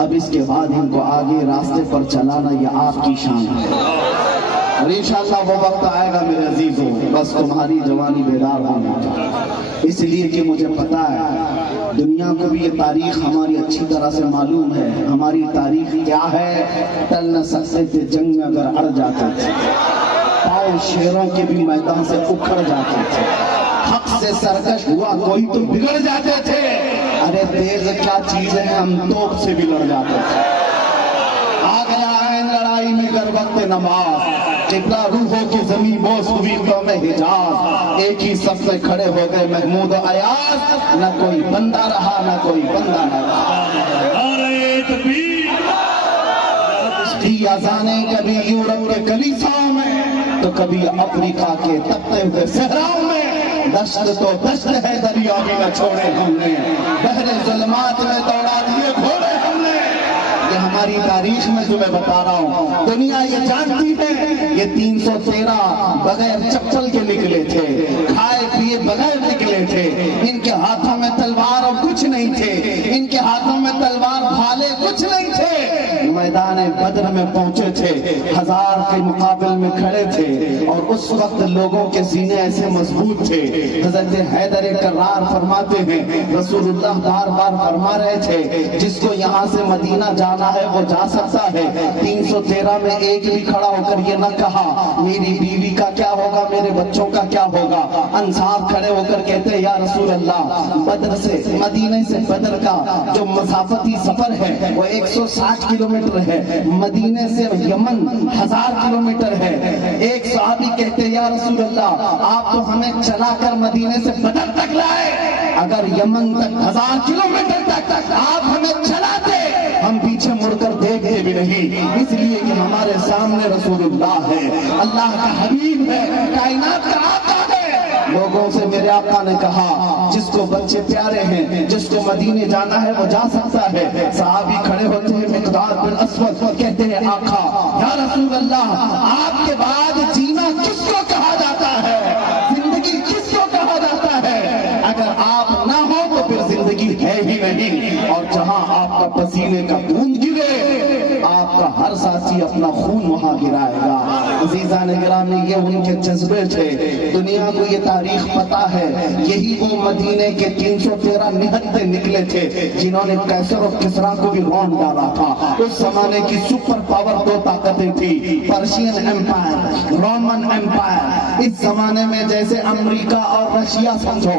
اب اس کے بعد ان کو آگے راستے پر چلانا یہ آپ کی شان ہے، اور انشاءاللہ وہ وقت آئے گا میرے عزیزوں، بس تمہاری جوانی بیدار ہونا چاہیے، اس لیے کہ مجھے پتا ہے دنیا کو بھی یہ تاریخ ہماری اچھی طرح سے معلوم ہے۔ ہماری تاریخ کیا ہے؟ ٹل نہ سکتے تھے جنگ میں اگر اڑ جاتے تھے، پاؤں شیروں کے بھی میدان سے اکھڑ جاتے تھے، حق سے سرکش ہوا کوئی تو بگڑ جاتے تھے، ارے تیز کیا چیز ہے، ہم توپ سے بھی لڑ جاتے تھے۔ آ گیا ہے لڑائی میں گر وقت نماز، قبلہ روحوں کی زمین بوس ہوئی قوم حجاز، ایک ہی صف میں کھڑے ہو گئے محمود و ایاز، نہ کوئی بندہ رہا نہ کوئی بندہ نہ رہا۔ نعرہ تکبیر، کی اذانیں کبھی یورپ کے کلیساؤں میں تو کبھی افریقہ کے تپتے ہوئے صحراؤں میں، دشت تو دشت ہے دریا بھی نہ چھوڑے ہم نے، بحر ظلمات میں دوڑا دیے گھوڑے ہم نے۔ یہ ہماری تاریخ میں جو میں بتا رہا ہوں، دنیا یہ جانتی ہے یہ 313 بغیر چپل کے نکلے تھے، کھائے پیے بغیر نکلے تھے، ان کے ہاتھوں میں تلوار اور کچھ نہیں تھے، ان کے ہاتھوں میں تلوار بھالے کچھ نہیں تھے، میدان بدر میں پہنچے تھے، 1000 کے مقابل میں کھڑے تھے، اور اس وقت لوگوں کے سینے ایسے مضبوط تھے۔ حضرت حیدر کرار فرماتے ہیں، رسول اللہ بار بار فرما رہے تھے جس کو یہاں سے مدینہ جانا ہے وہ جا سکتا ہے۔ 313 میں ایک بھی کھڑا ہو کر یہ نہ کہا میری بیوی کا کیا ہوگا، میرے بچوں کا کیا ہوگا۔ انصار کھڑے ہو کر کہتے یا رسول اللہ، بدر سے مدینہ سے بدر کا جو مسافتی سفر ہے وہ 160 کلومیٹر ہے، مدینے سے یمن 1000 کلومیٹر ہے۔ ایک صحابی کہتے ہیں یا رسول اللہ آپ تو ہمیں چلا کر مدینے سے بدر تک لائے، اگر یمن تک 1000 کلومیٹر تک آپ ہمیں چلاتے ہم پیچھے مڑ کر دیکھتے بھی نہیں، اس لیے کہ ہمارے سامنے رسول اللہ ہے، اللہ کا حبیب ہے، کائنات کا آقا ہے۔ لوگوں سے میرے آقا نے کہا جس کو بچے پیارے ہیں، جس کو مدینے جانا ہے وہ جا سکتا ہے۔ صحابی کھڑے ہوتے ہیں، مقداد بن اسود کہتے ہیں آقا یا رسول اللہ آپ کے بعد جینا کس کو کہا جاتا ہے، زندگی کس کو کہا جاتا ہے؟ اگر آپ نہ ہو تو پھر زندگی ہے ہی نہیں، اور جہاں آپ کا پسینے کا بوند گرے آپ کا ہر ساتھی اپنا خون وہاں گرائے گا۔ عزیزان گرامی یہ ان کے جذبے تھے، دنیا کو یہ تاریخ پتا ہے، یہی وہ مدینے کے 313 نہتے نکلے تھے جنہوں نے قیصر و کسریٰ کو بھی رون ڈالا تھا۔ اس زمانے کی سپر پاور 2 طاقتیں تھی، پرشین ایمپائر، رومن ایمپائر۔ اس زمانے میں جیسے امریکہ اور رشیا سمجھو،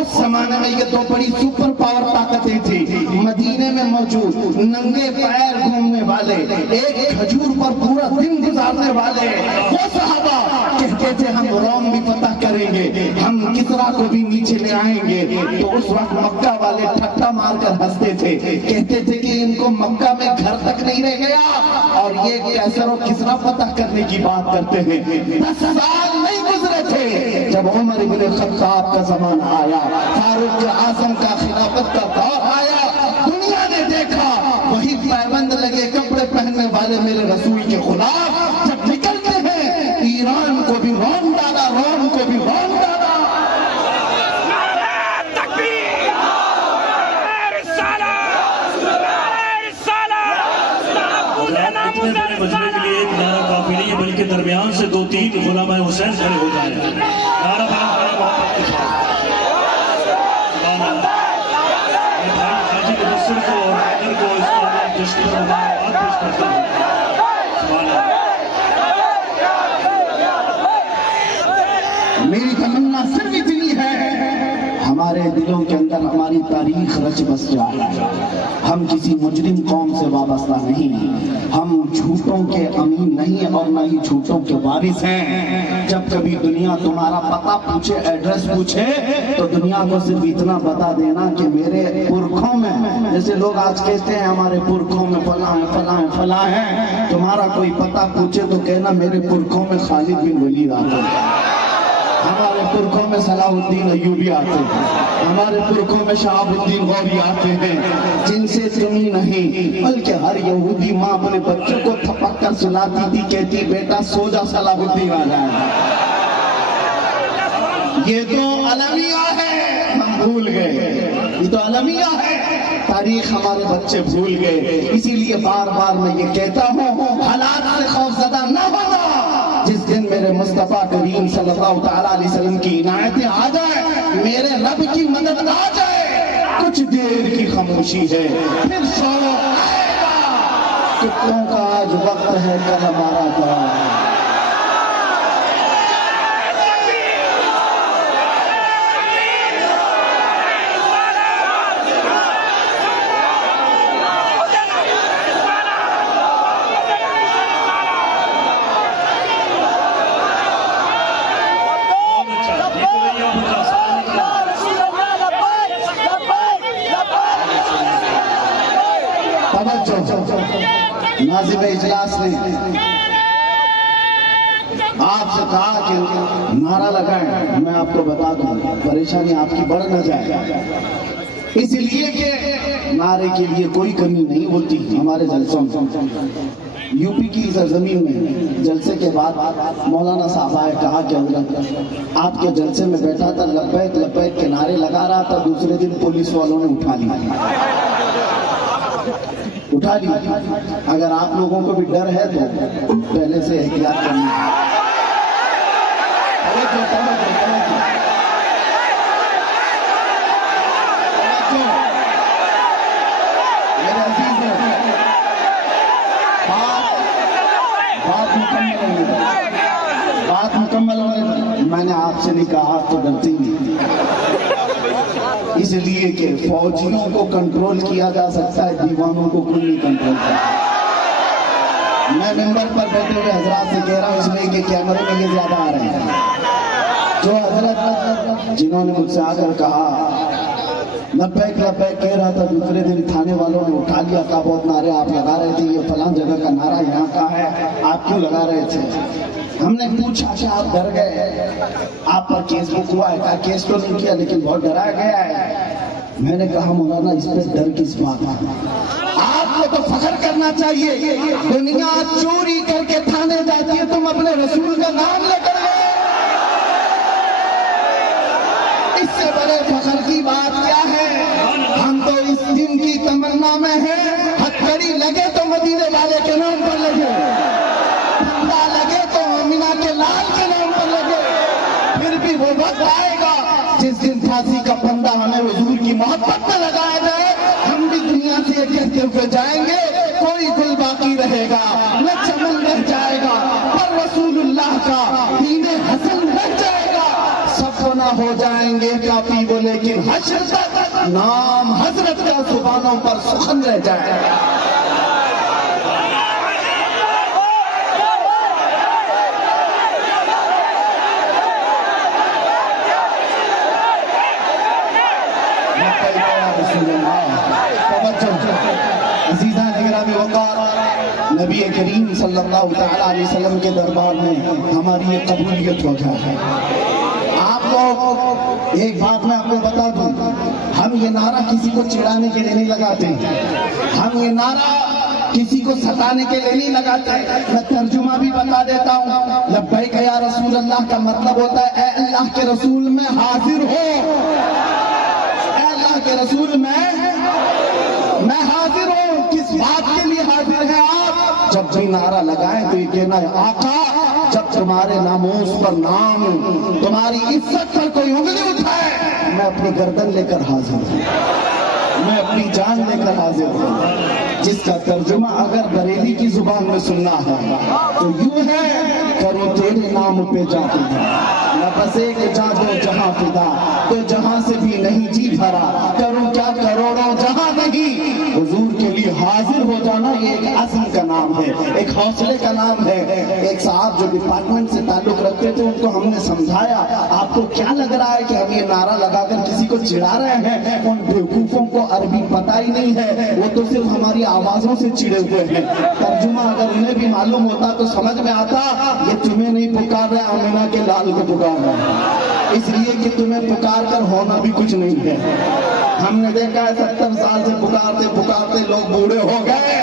اس زمانے میں یہ 2 بڑی سپر پاور طاقتیں تھی۔ مدینے میں موجود ننگے پیر گھومنے والے، ایک کھجور پر پورا دن گزارنے والے وہ صحابہ کہتے تھے ہم روم بھی فتح کریں گے، ہم کسریٰ کو بھی نیچے لے آئیں گے۔ تو اس وقت مکہ والے ٹھٹا مار کر ہنستے تھے، کہتے تھے کہ ان کو مکہ میں گھر تک نہیں رہ گیا اور یہ قیصر و کسریٰ فتح کرنے کی بات کرتے ہیں۔ 10 سال نہیں گزرے تھے جب عمر بن خطاب کا زمانہ آیا، فاروق اعظم کا خلافت کا دور آیا، دنیا نے دیکھا وہی پابند لگے کپڑے پہننے والے میرے رسول کے خلاف جب نکلتے ہیں، ایران کو بھی رون ڈالا، روم کو بھی رون ڈالا۔ بجنے کے لیے ایک نعرہ کافی نہیں ہے، بلکہ درمیان سے 2-3 علماء حسین کھڑے ہو جائیں۔ نعرہ بلند کریں محبت کے ساتھ۔ سبحان اللہ۔ میں بھائی حاجی مدثر کو اور حیدر کو اس کو اپنے جشن میں مبارکباد پیش کرتا ہوں۔ سبحان اللہ۔ میری تمنا صرف اتنی ہے ہمارے دلوں کے اندر ہماری تاریخ رچ بس جائے۔ ہم کسی مجرم قوم سے وابستہ نہیں، ہم جھوٹوں کے امین نہیں اور نہ ہی جھوٹوں کے وارث ہیں۔ جب کبھی دنیا تمہارا پتہ پوچھے، ایڈریس پوچھے، تو دنیا کو صرف اتنا بتا دینا کہ میرے پرکھوں میں، جیسے لوگ آج کہتے ہیں ہمارے پرکھوں میں فلاں ہیں فلاں ہیں فلاں ہیں، تمہارا کوئی پتہ پوچھے تو کہنا میرے پرکھوں میں خالد بن ولید آتے ہیں، ہمارے پرکھوں میں صلاح الدین ایوبی آتے ہیں، ہمارے پرکھوں میں شہاب الدین غوری آتے ہیں، جن سے تمہیں نہیں بلکہ ہر یہودی ماں اپنے بچوں کو تھپک کر سلاتی تھی، کہتی بیٹا سو جا صلاح الدین آ جائے۔ یہ تو المیہ ہے، ہم بھول گئے، یہ تو المیہ ہے، تاریخ ہمارے بچے بھول گئے۔ اسی لیے بار بار میں یہ کہتا ہوں حالات سے خوف زدہ نہ ہونا، جس دن میرے مصطفیٰ کریم صلی اللہ تعالیٰ علیہ وسلم کی عنایتیں آ جائیں، میرے رب کی مدد آ جائے، کچھ دیر کی خاموشی ہے، پھر شور آئے گا، کتوں کا آج وقت ہے کل ہمارا دور۔ ناظم اجلاس نے آپ سے کہا کہ نعرہ لگائیں، میں آپ کو بتا دوں پریشانی آپ کی بڑھ نہ جائے، اس لیے کہ نعرے کے لیے کوئی کمی نہیں ہوتی ہمارے جلسوں میں۔ یو پی کی سرزمین میں جلسے کے بعد مولانا صاحب آئے، کہا کہ حضرت آپ کے جلسے میں بیٹھا تھا، لبیک لبیک کے نعرے لگا رہا تھا، دوسرے دن پولیس والوں نے اٹھا لی۔ اگر آپ لوگوں کو بھی ڈر ہے تو پہلے سے احتیاط کرنی ہے۔ بات مکمل ہونے، میں نے آپ سے نہیں کہا آپ تو ڈرتے ہی نہیں، اس لیے کہ فوجیوں کو کنٹرول کیا جا سکتا ہے، دیوانوں کو کوئی نہیں کنٹرول کرتا۔ میں ممبر پر بیٹھے ہوئے حضرات سے کہہ رہا ہوں اس لیے کہ کیمرے میں یہ زیادہ آ رہے ہیں. جو حضرت جنہوں نے مجھ سے آ کر کہا لبیک لبیک کہہ رہا تھا، دوسرے دن تھانے والوں نے اٹھا لیا، کہا بہت نعرے آپ لگا رہے تھے، یہ فلاں جگہ کا نعرہ یہاں کا ہے، آپ کیوں لگا رہے تھے؟ ہم نے پوچھا کہ آپ ڈر گئے، آپ پر کیس بک ہوا ہے؟ کہا کیس تو نہیں کیا لیکن بہت ڈرایا گیا ہے. میں نے کہا مولانا اس پہ ڈر کس بات ہے؟ آپ کو تو فخر کرنا چاہیے. دنیا چوری کر کے تھانے جاتی ہے، تم اپنے رسول کا نام لے کر گئے. اس سے بڑے فخر کی بات کیا ہے؟ ہم تو اس دن کی تمنا میں ہیں، ہتھکڑی لگے تو مدینے والے کے نام پر لگے، پھندا لگے تو آمینہ کے لال کے نام پر لگے. پھر بھی وہ وقت آئے گا جس دن پھانسی کا پھندا ہمیں حضور کی محبت میں لگایا جائے. ہم بھی دنیا سے یہ کہتے ہوئے جائیں گے، کوئی گل باقی رہے گا نہ چمن رہ جائے گا، پر رسول اللہ کا دین حسن رہ جائے گا. سب کو نہ ہو جائیں گے کافی وہ، لیکن حشر تک نام حضرت کا زبانوں پر سخن رہ جائے گا. نبی کریم صلی اللہ تعالیٰ علیہ وسلم کے دربار میں ہماری یہ قبولیت ہو جائے ہے. آپ کو ایک بات میں آپ کو بتا دوں، ہم یہ نعرہ کسی کو چڑھانے کے لیے نہیں لگاتے، ہم یہ نعرہ کسی کو ستانے کے لیے نہیں لگاتے. میں ترجمہ بھی بتا دیتا ہوں. لبیک یا رسول اللہ کا مطلب ہوتا ہے اے اللہ کے رسول میں حاضر ہو، اے اللہ کے رسول میں حاضر ہوں. کس بات کے لیے حاضر ہیں آپ؟ جب بھی نعرہ لگائیں تو یہ کہنا ہے آقا جب تمہارے ناموس پر نام، تمہاری عزت پر کوئی انگلی اٹھائے، میں اپنی گردن لے کر حاضر ہوں، میں اپنی جان لے کر حاضر ہوں. جس کا ترجمہ اگر بریلی کی زبان میں سننا ہے تو یوں ہے، کرو تیرے نام پہ جا فدا، نہ بسے کہ جا دو جہاں فدا، تو جہاں سے بھی نہیں جی بھرا، کروں کیا کروڑوں جہاں نہیں. حضور کے لیے حاضر ہو جانا یہ ایک عزم کا نام ہے، ایک حوصلے کا نام ہے. ایک صاحب جو ڈپارٹمنٹ سے تعلق رکھتے تھے ان کو ہم نے سمجھایا، آپ کو کیا لگ رہا ہے کہ ہم یہ نعرہ لگا کر کسی کو چڑھا رہے ہیں؟ ان بیوقوفوں کو عربی پتہ ہی نہیں ہے، وہ تو صرف ہماری آوازوں سے چڑے ہوئے ہیں. ترجمہ اگر انہیں بھی معلوم ہوتا تو سمجھ میں آتا یہ تمہیں نہیں پکار رہے، آمینہ کے لال کو پکار رہے، اس لیے کہ تمہیں پکار کر ہونا بھی کچھ نہیں ہے. ہم نے دیکھا ہے 70 سال سے پکارتے پکارتے لوگ بوڑھے ہو گئے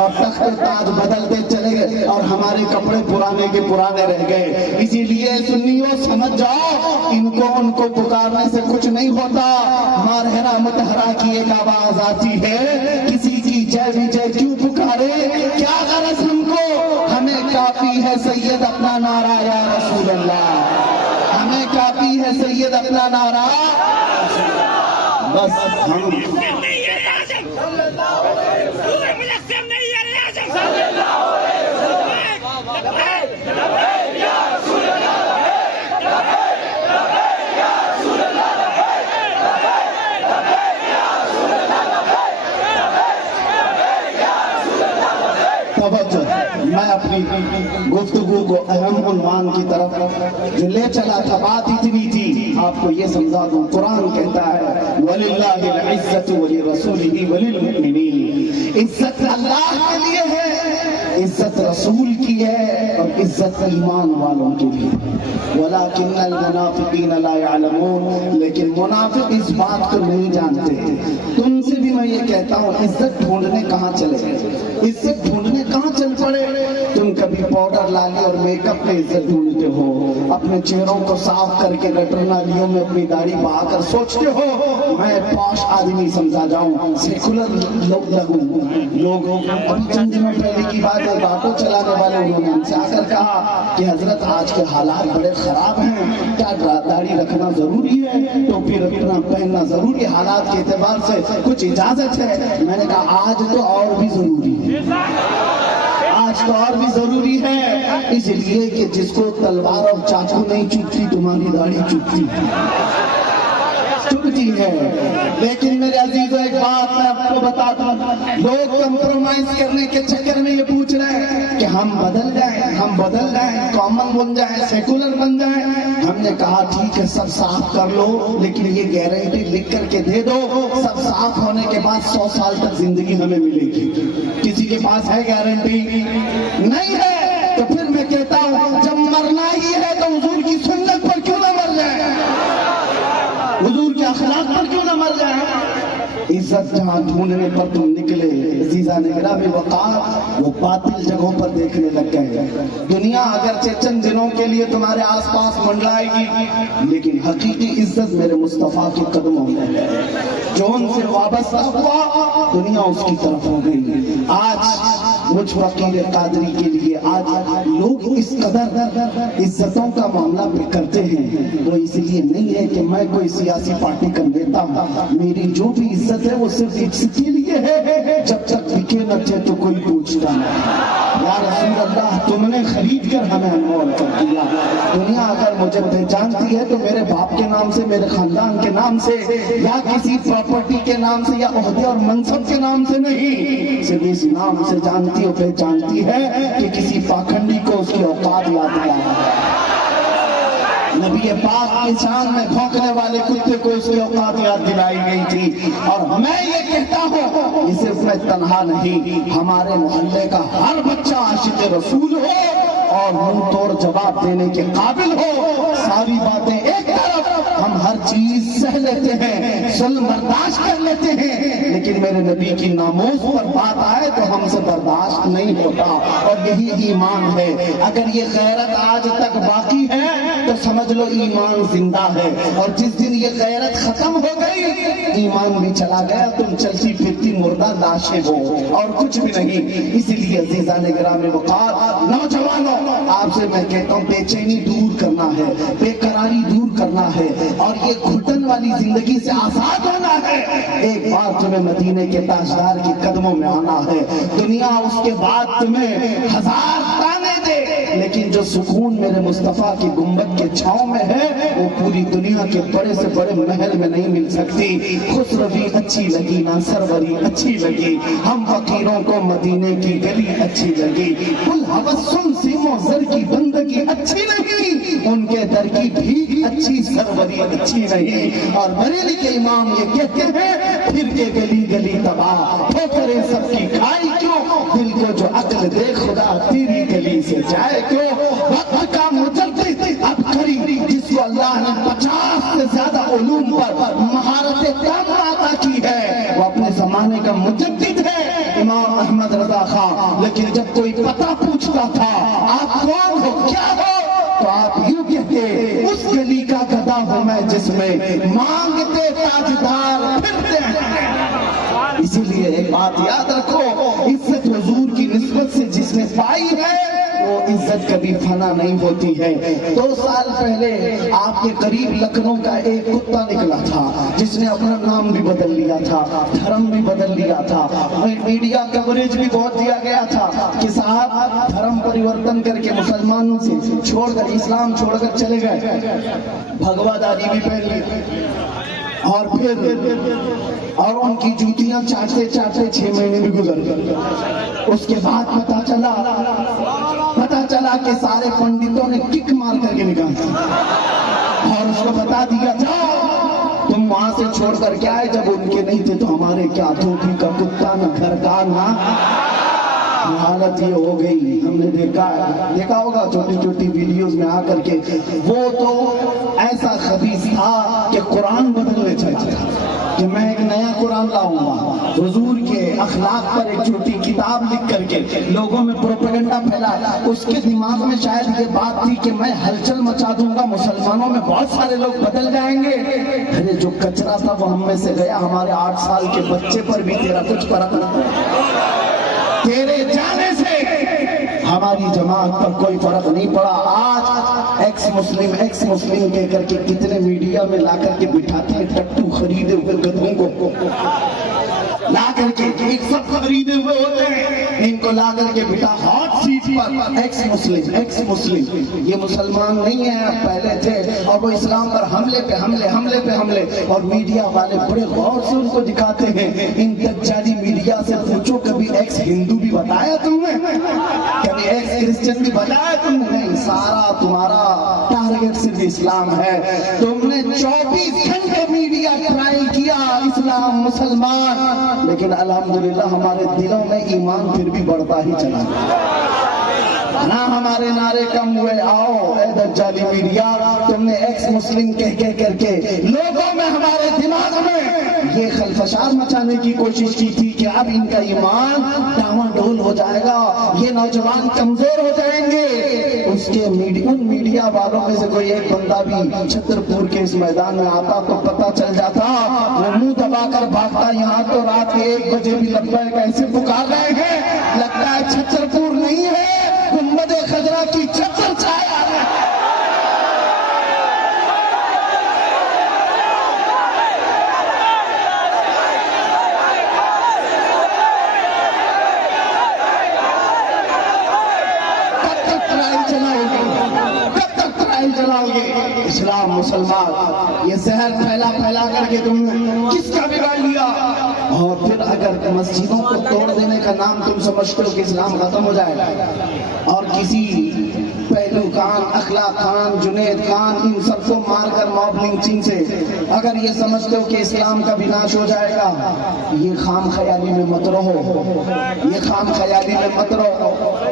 اور تخت تاج بدلتے چلے گئے اور ہمارے کپڑے پرانے کے پرانے رہ گئے. اسی لیے سنیوں سمجھ جاؤ، ان کو پکارنے سے کچھ نہیں ہوتا. مارہرا متحرا کی ایک آواز آتی ہے، کسی کی جے وجے کیوں پکارے، کیا غرض ہم کو، ہمیں کافی ہے سید اپنا نعرہ یا رسول اللہ، ہمیں کافی ہے سید اپنا نعرہ. بس ہم میں اپنی گفتگو کو اہم عنوان کی طرف جو لے چلا تھا، بات اتنی تھی، آپ کو یہ سمجھا دوں. قرآن کہتا ہے وَلِلَّهِ الْعِزَّةُ وَلِرَسُولِهِ وَلِلْمُؤْمِنِينَ، عزت اللہ کے لیے ہے، عزت رسول کی ہے اور عزت ایمان والوں کے لیے. وَلَكِنَّ الْمُنَافِقِينَ لَا يَعْلَمُونَ، لیکن منافق اس بات کو نہیں جانتے. تم سے بھی میں یہ کہتا ہوں، عزت ڈھونڈنے کہاں چلے گئے، عزت ڈھونڈنے کہاں چل پڑے. تم کبھی پاؤڈر لالی اور میک اپ میں عزت ڈھونڈتے ہو، اپنے چہروں کو صاف کر کے گٹر نالیوں میں اپنی داڑھی بہا کر سوچتے ہو میں پوش آدمی سمجھا جاؤں، سیکولر لوگ لگوں. لوگوں ابھی چند دنوں پہلے کی بات ہے، آٹو چلانے والے انہوں نے ہم سے آ کر کہا کہ حضرت آج کے حالات بڑے خراب ہیں، کیا داڑھی رکھنا ضروری ہے، ٹوپی رکھنا پہننا ضروری، حالات کے اعتبار سے کچھ اجازت ہے؟ میں نے کہا آج تو اور بھی ضروری ہے، آج تو اور بھی ضروری ہے، اس لیے کہ جس کو تلوار اور چاقو نہیں چبھتی تمہاری داڑھی چبھتی ہے. لیکن میرے عزیزو ایک بات میں آپ کو بتا دوں، لوگ کمپرومائز کرنے کے چکر میں یہ پوچھ رہے ہیں کہ ہم بدل جائیں، کامن بن جائیں، سیکولر بن جائیں۔ ہم نے کہا ٹھیک ہے سب صاف کر لو، لیکن یہ گارنٹی لکھ کر کے دے دو سب صاف ہونے کے بعد 100 سال تک زندگی ہمیں ملے گی۔ کسی کے پاس ہے گارنٹی؟ نہیں ہے۔ تو پھر میں کہتا ہوں جب مرنا ہی ہے تو حضور کی سنت پر کیوں نہ مر جائے، حضور کے اخلاق پر کیوں نہ مر جائے۔ عزت جہاں ڈھونڈنے پر تم نکلے عزیزان گرامی وقار وہ باطل جگہوں پر دیکھنے لگ گئے۔ دنیا اگرچہ چند دنوں کے لیے تمہارے آس پاس منڈلائے گی، لیکن حقیقی عزت میرے مصطفیٰ کے قدموں میں ہے۔ جو ان سے وابستہ ہوا دنیا اس کی طرف ہو گئی۔ آج مجھ فقیر قادری کے لیے آج لوگ اس قدر عزتوں کا معاملہ بھی کرتے ہیں، وہ اس لیے نہیں ہے کہ میں کوئی سیاسی پارٹی کا نیتا ہوں۔ میری جو بھی عزت ہے وہ صرف اس کے لیے ہے جب تک بکے نہ تھے تو کوئی پوچھتا نہیں۔ یا رسول اللہ تم نے خرید کر ہمیں انمول کر دیا۔ دنیا اگر مجھے پہچانتی ہے تو میرے باپ کے نام سے، میرے خاندان کے نام سے، یا کسی پراپرٹی کے نام سے یا عہدے اور منصب کے نام سے نہیں، صرف اس نام سے جانتی اور پہچانتی ہے کہ کسی پاکھنڈی کو اس کی اوقات یاد دیا ہے۔ نبی پاک کی شان میں بھونکنے والے کتے کو اس کی اوقات یاد دلائی گئی تھی۔ اور میں یہ کہتا ہوں یہ صرف میں تنہا نہیں، ہمارے محلے کا ہر بچہ عاشق رسول ہو اور منہ توڑ جواب دینے کے قابل ہو۔ ساری باتیں ایک طرف، ہم ہر چیز سہ لیتے ہیں، ظلم برداشت کر لیتے ہیں، لیکن میرے نبی کی ناموس پر بات آئے تو ہم سے برداشت نہیں ہوتا، اور یہی ایمان ہے۔ اگر یہ غیرت آج تک باقی ہے تو سمجھ لو ایمان زندہ ہے، اور جس دن یہ غیرت ختم ہو گئی ایمان بھی چلا گیا، تم چلتی پھرتی مردہ لاشیں ہو اور کچھ بھی نہیں۔ اسی لیے عزیزان گرامی وقار نوجوانوں آپ سے میں کہتا ہوں بے چینی دور کرنا ہے، بے قراری دور کرنا ہے، اور یہ گھٹن والی زندگی سے آزاد ہونا ہے۔ ایک بار تمہیں مدینے کے تاجدار کے قدموں میں آنا ہے، دنیا اس کے بعد تمہیں ہزار تانے دے، لیکن جو سکون میرے مصطفیٰ کی گنبد کے چھاؤں میں ہے وہ پوری دنیا کے بڑے سے بڑے محل میں نہیں مل سکتی۔ خسروی اچھی لگی نہ سروری اچھی لگی، ہم فقیروں کو مدینے کی گلی اچھی لگی۔ الحوث سیموں زر کی بندگی اچھی نہیں، ان کے در کی بھیک اچھی سروری اچھی نہیں۔ اور بریلی کے امام یہ کہتے ہیں پھر کے گلی گلی تباہ، ٹھوکریں سب کی کھائی کیوں، دل کو جو عقل دے خدا تیری گلی سے جائے کیوں۔ وقت کا مجدد اب قریب جس کو اللہ نے 50 سے زیادہ علوم پر مہارت تام عطا کی ہے وہ اپنے زمانے کا مجدد ہے امام احمد رضا خان۔ لیکن جب کوئی پتہ پوچھتا تھا آپ کون ہو کیا ہو تو آپ یوں کہتے اس گلی کا گدھا ہوں میں جس میں مانگتے تاجدار پھرتے ہیں۔ اسی لیے ایک بات یاد رکھو، عزت حضور کی نسبت سے جس نے پائی ہے وہ عزت کبھی فنا نہیں ہوتی ہے۔ 2 سال پہلے آپ کے قریب لکھنؤ کا ایک کتا نکلا تھا جس نے اپنا نام بھی بدل لیا تھا، دھرم بھی بدل لیا تھا، میڈیا کوریج بھی بہت دیا گیا تھا کہ صاحب دھرم پریورتن کر کے مسلمانوں سے چھوڑ کر اسلام چھوڑ کر چلے گئے، بھگوا داری بھی پہن لی، اور پھر ان کی جوتیاں چاٹتے چاٹتے 6 مہینے بھی گزر گئے۔ اس کے بعد پتا چلا کہ سارے پنڈتوں نے کک مار کر کے نکال دیا اور اس کو بتا دیا جاؤ تم وہاں سے چھوڑ کر کے آئے، جب ان کے نہیں تھے تو ہمارے کیا دھوبی کا کتا نہ گھر کا نہ۔ حالت یہ ہو گئی، ہم نے دیکھا ہوگا چھوٹی چھوٹی ویڈیوز میں آ کر کے، وہ تو ایسا خبیث تھا کہ قرآن بدلنے چاہتا تھا کہ میں ایک نیا قرآن لاؤں گا، حضور کے اخلاق پر ایک چھوٹی کتاب لکھ کر کے لوگوں میں پروپیگنڈا پھیلایا۔ اس کے دماغ میں شاید یہ بات تھی کہ میں ہلچل مچا دوں گا، مسلمانوں میں بہت سارے لوگ بدل جائیں گے۔ ارے جو کچرا تھا وہ ہم میں سے گیا، ہمارے 8 سال کے بچے پر بھی تیرا کچھ فرق نہ پڑا، تیرے جانے سے ہماری جماعت پر کوئی فرق نہیں پڑا۔ آج ایکس مسلم کہہ کر کے کتنے میڈیا میں لا کر کے بٹھاتے ہیں ٹٹو خریدے ہوئے گدھوں کو۔ لا کر کے ایک سب خریدے ہوئے ہوتے ہیں، ان کو لا کر کے بٹھا ہاٹ سیٹ پر، ایکس مسلم، یہ مسلمان نہیں ہیں، پہلے تھے، اور وہ اسلام پر حملے پہ حملے، اور میڈیا والے بڑے غور سے ان کو دکھاتے ہیں۔ ان دجالی میڈیا سے پوچھو کبھی ایکس ہندو بھی بتایا تم نے؟ کبھی ایکس کرسچن بھی بتایا تم نے؟ نہیں، سارا تمہارا ٹارگٹ صرف اسلام ہے۔ تم نے 24 گھنٹے میڈیا ٹرائی کیا اسلام مسلمان، لیکن الحمدللہ ہمارے دلوں میں ایمان پھر بھی بڑھتا ہی چلا نہ ہمارے نعرے کم ہوئے۔ آؤ اے دجالی میڈیا، تم نے ایکس مسلم کہہ کر کے لوگوں میں، ہمارے دماغ میں یہ خلفشار مچانے کی کوشش کی تھی کہ اب ان کا ایمان ڈاواڈول ہو جائے گا، یہ نوجوان کمزور ہو جائیں گے۔ ان میڈیا والوں میں سے کوئی ایک بندہ بھی چھترپور کے اس میدان میں آتا تو پتہ چل جاتا، وہ منہ دبا کر بھاگتا، یہاں تو رات کے 1 بجے بھی لبیک ایسے پکار رہے ہیں، لگتا ہے چھترپور نہیں ہے، گنبد خضرا کی چھتر چھایا ہے۔ اسلام مسلمان یہ زہر پھیلا کر کے تم نے کس کا بگاڑ لیا؟ اور پھر اگر مسجدوں کو توڑ دینے کا نام تم سمجھتے ہو کہ اسلام ختم ہو جائے گا، اور کسی پہلو خان، اخلاق خان، جنید خان، ان سب کو مار کر موب لنچنگ سے اگر یہ سمجھتے ہو کہ اسلام کا وناش ہو جائے گا، یہ خام خیالی میں مت رہو،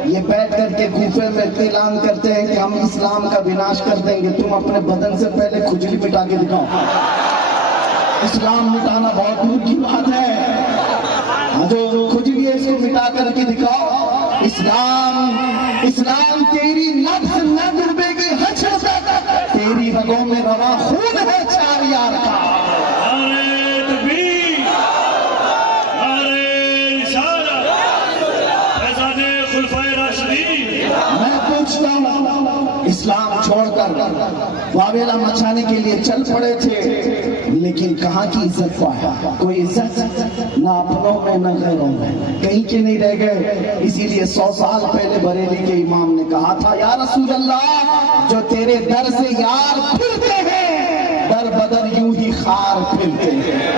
یہ بیٹھ کر کے کوفے میں اعلان کرتے ہیں کہ ہم اسلام کا وناش کر دیں گے، تم اپنے بدن سے پہلے کھجلی مٹا کے دکھاؤ۔ اسلام مٹانا بہت دور کی بات ہے، جو کھجلی ہے اس کو مٹا کر کے دکھاؤ۔ اسلام تیری نفس نہ ڈوبے گی حشر تک، تیری رگوں میں رواں خون ہے 4 یار کا۔ میں پوچھتا ہوں، اسلام چھوڑ کر واویلا مچانے کے لیے چل پڑے تھے، لیکن کہاں کی عزت پایا؟ کوئی عزت نہ اپنوں میں نہ غیروں میں، کہیں کے نہیں رہ گئے۔ اسی لیے 100 سال پہلے بریلی کے امام نے کہا تھا، یا رسول اللہ، جو تیرے در سے یار پھرتے ہیں، در بدر یوں ہی خار پھرتے ہیں۔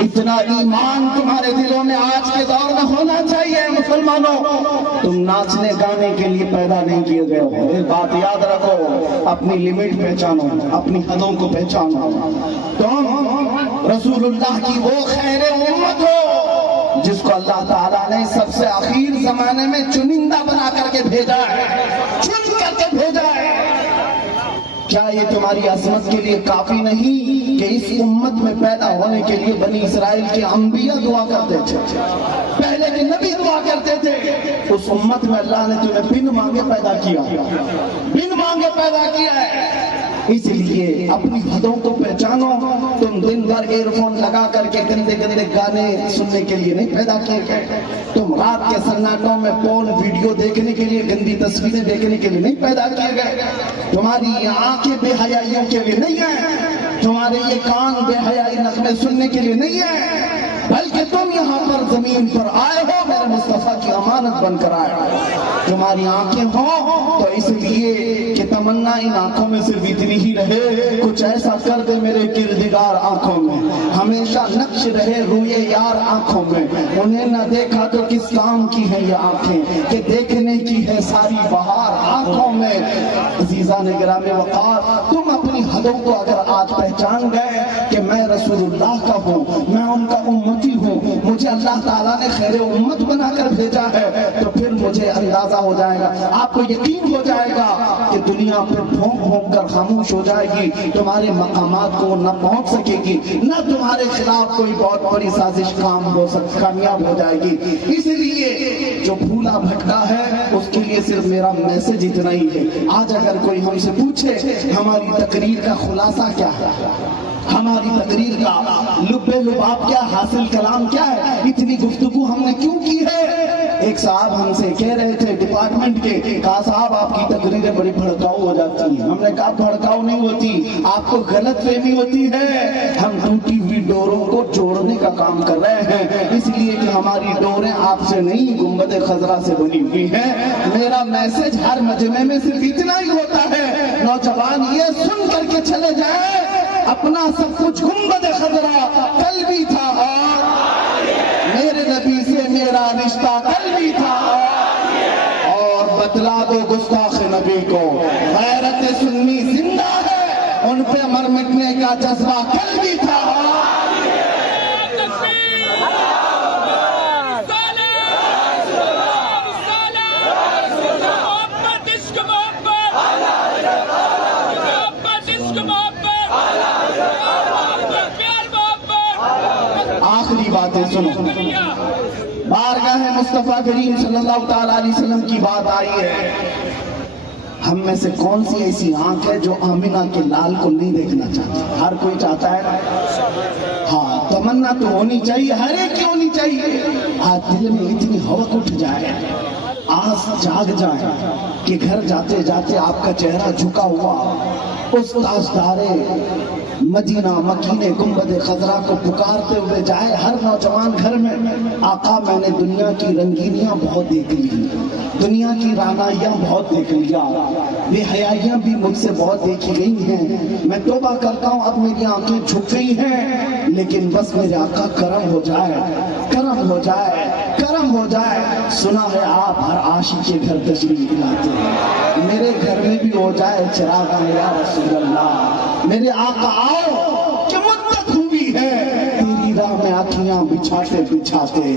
اتنا ایمان تمہارے دلوں میں آج کے دور میں ہونا چاہیے مسلمانوں۔ تم ناچنے گانے کے لیے پیدا نہیں کیے گئے ہو، ایک بات یاد رکھو، اپنی لمٹ پہچانو، اپنی حدوں کو پہچانو۔ تم رسول اللہ کی وہ خیر امت ہو جس کو اللہ تعالیٰ نے سب سے آخر زمانے میں چنندہ بنا کر کے بھیجا ہے، چن کر کے بھیجا ہے۔ کیا یہ تمہاری عظمت کے لیے کافی نہیں کہ اس امت میں پیدا ہونے کے لیے بنی اسرائیل کے انبیاء دعا کرتے تھے، پہلے کے نبی دعا کرتے تھے؟ اس امت میں اللہ نے تمہیں بن مانگے پیدا کیا ہے۔ اس لیے اپنی حدوں کو پہچانو۔ تم دن بھر ایئر فون لگا کر کے گندے گانے سننے کے لیے نہیں پیدا کیے گئے، تم رات کے سناٹوں میں پورن ویڈیو دیکھنے کے لیے، گندی تصویریں دیکھنے کے لیے نہیں پیدا کیے گئے، تمہاری آنکھیں بے حیائیوں کے لیے نہیں ہیں، تمہارے یہ کان بے حیائی نغمے سننے کے لیے نہیں ہیں، بلکہ تم یہاں پر زمین پر آئے ہو میرے مصطفیٰ کی امانت بن کر آئے ہو۔ تمہاری آنکھیں ہوں تو اس لیے کہ تمنا ان آنکھوں میں صرف اتنی ہی رہے، کچھ ایسا کر دے میرے کردگار آنکھوں میں، ہمیشہ نقش رہے روئے یار آنکھوں میں، انہیں نہ دیکھا تو کس کام کی ہے یہ آنکھیں کہ دیکھنے کی ہے ساری بہار آنکھوں میں۔ عزیزان گرامی وقار، تم اپنی حدوں کو اگر آج پہچان گئے کہ میں رسول اللہ کا ہوں، میں ان کا امتی ہوں، مجھے اللہ تعالیٰ نے خیر امت بنا کر بھیجا ہے، تو پھر مجھے اندازہ ہو جائے گا، آپ کو یقین ہو جائے گا کہ دنیا پھر بھونک بھونک کر خاموش ہو جائے گی، تمہارے مقامات کو نہ پہنچ سکے گی، نہ تمہارے خلاف کوئی بہت بڑی سازش کامیاب ہو جائے گی۔ اس لیے جو بھولا بھٹکا ہے اس کے لیے صرف میرا میسج اتنا ہی ہے۔ آج اگر کوئی ہم سے پوچھے ہماری تقریر کا خلاصہ کیا ہے، ہماری تقریر کا لبے لباب کیا، حاصل کلام کیا ہے، اتنی گفتگو ہم نے کیوں کی ہے؟ ایک صاحب ہم سے کہہ رہے تھے ڈپارٹمنٹ کے، کہا صاحب آپ کی تقریریں بڑی بھڑکاؤ ہو جاتی ہیں۔ ہم نے کہا بھڑکاؤ نہیں ہوتی، آپ کو غلط فہمی ہوتی ہے۔ ہم ٹوٹی ہوئی ڈوروں کو جوڑنے کا کام کر رہے ہیں، اس لیے کہ ہماری ڈوریں آپ سے نہیں گنبد خضرا سے بنی ہوئی ہیں۔ میرا میسج ہر مجمع میں صرف اتنا ہی ہوتا ہے، نوجوان یہ سن کر کے چلے جائیں اپنا سب کچھ گنبد خضرا کل بھی تھا اور میرے نبی سے میرا رشتہ کل بھی تھا، اور بتلا دو گستاخ نبی کو غیرت سنی زندہ ہے، ان پہ مر مٹنے کا جذبہ کل بھی تھا۔ آخری باتیں سنو، بارگاہ مصطفیٰ کریم صلی اللہ تعالیٰ علیہ وسلم کی بات آئی ہے۔ ہم میں سے کون سی ایسی آنکھ ہے جو آمنہ کے لال کو نہیں دیکھنا چاہتا؟ ہر کوئی چاہتا ہے، ہاں تمنا تو ہونی چاہیے، ہر ایک کی ہونی چاہیے۔ آج دل میں اتنی ہوک اٹھ جائے، آس جاگ جائے کہ گھر جاتے جاتے آپ کا چہرہ جھکا ہوا اس تاجدار مدینہ مکینے گنبد خضرا کو پکارتے ہوئے جائے ہر نوجوان گھر میں، آقا میں نے دنیا کی رنگینیاں بہت دیکھ لی، دنیا کی رانائیاں بہت دیکھ لیا، بے حیائیاں بھی مجھ سے بہت دیکھی گئی ہیں، میں توبہ کرتا ہوں اب میری آنکھیں جھک گئی ہیں، لیکن بس میرے آقا کرم ہو جائے، کرم ہو جائے، کرم ہو جائے۔ سنا ہے آپ ہر عاشق کے گھر تشریف لاتے ہیں، میرے گھر میں بھی ہو جائے چراغاں یا رسول اللہ، میرے آقا آؤ کہ مدت ہوئی ہے تیری راہ میں آنکھیاں بچھاتے بچھاتے،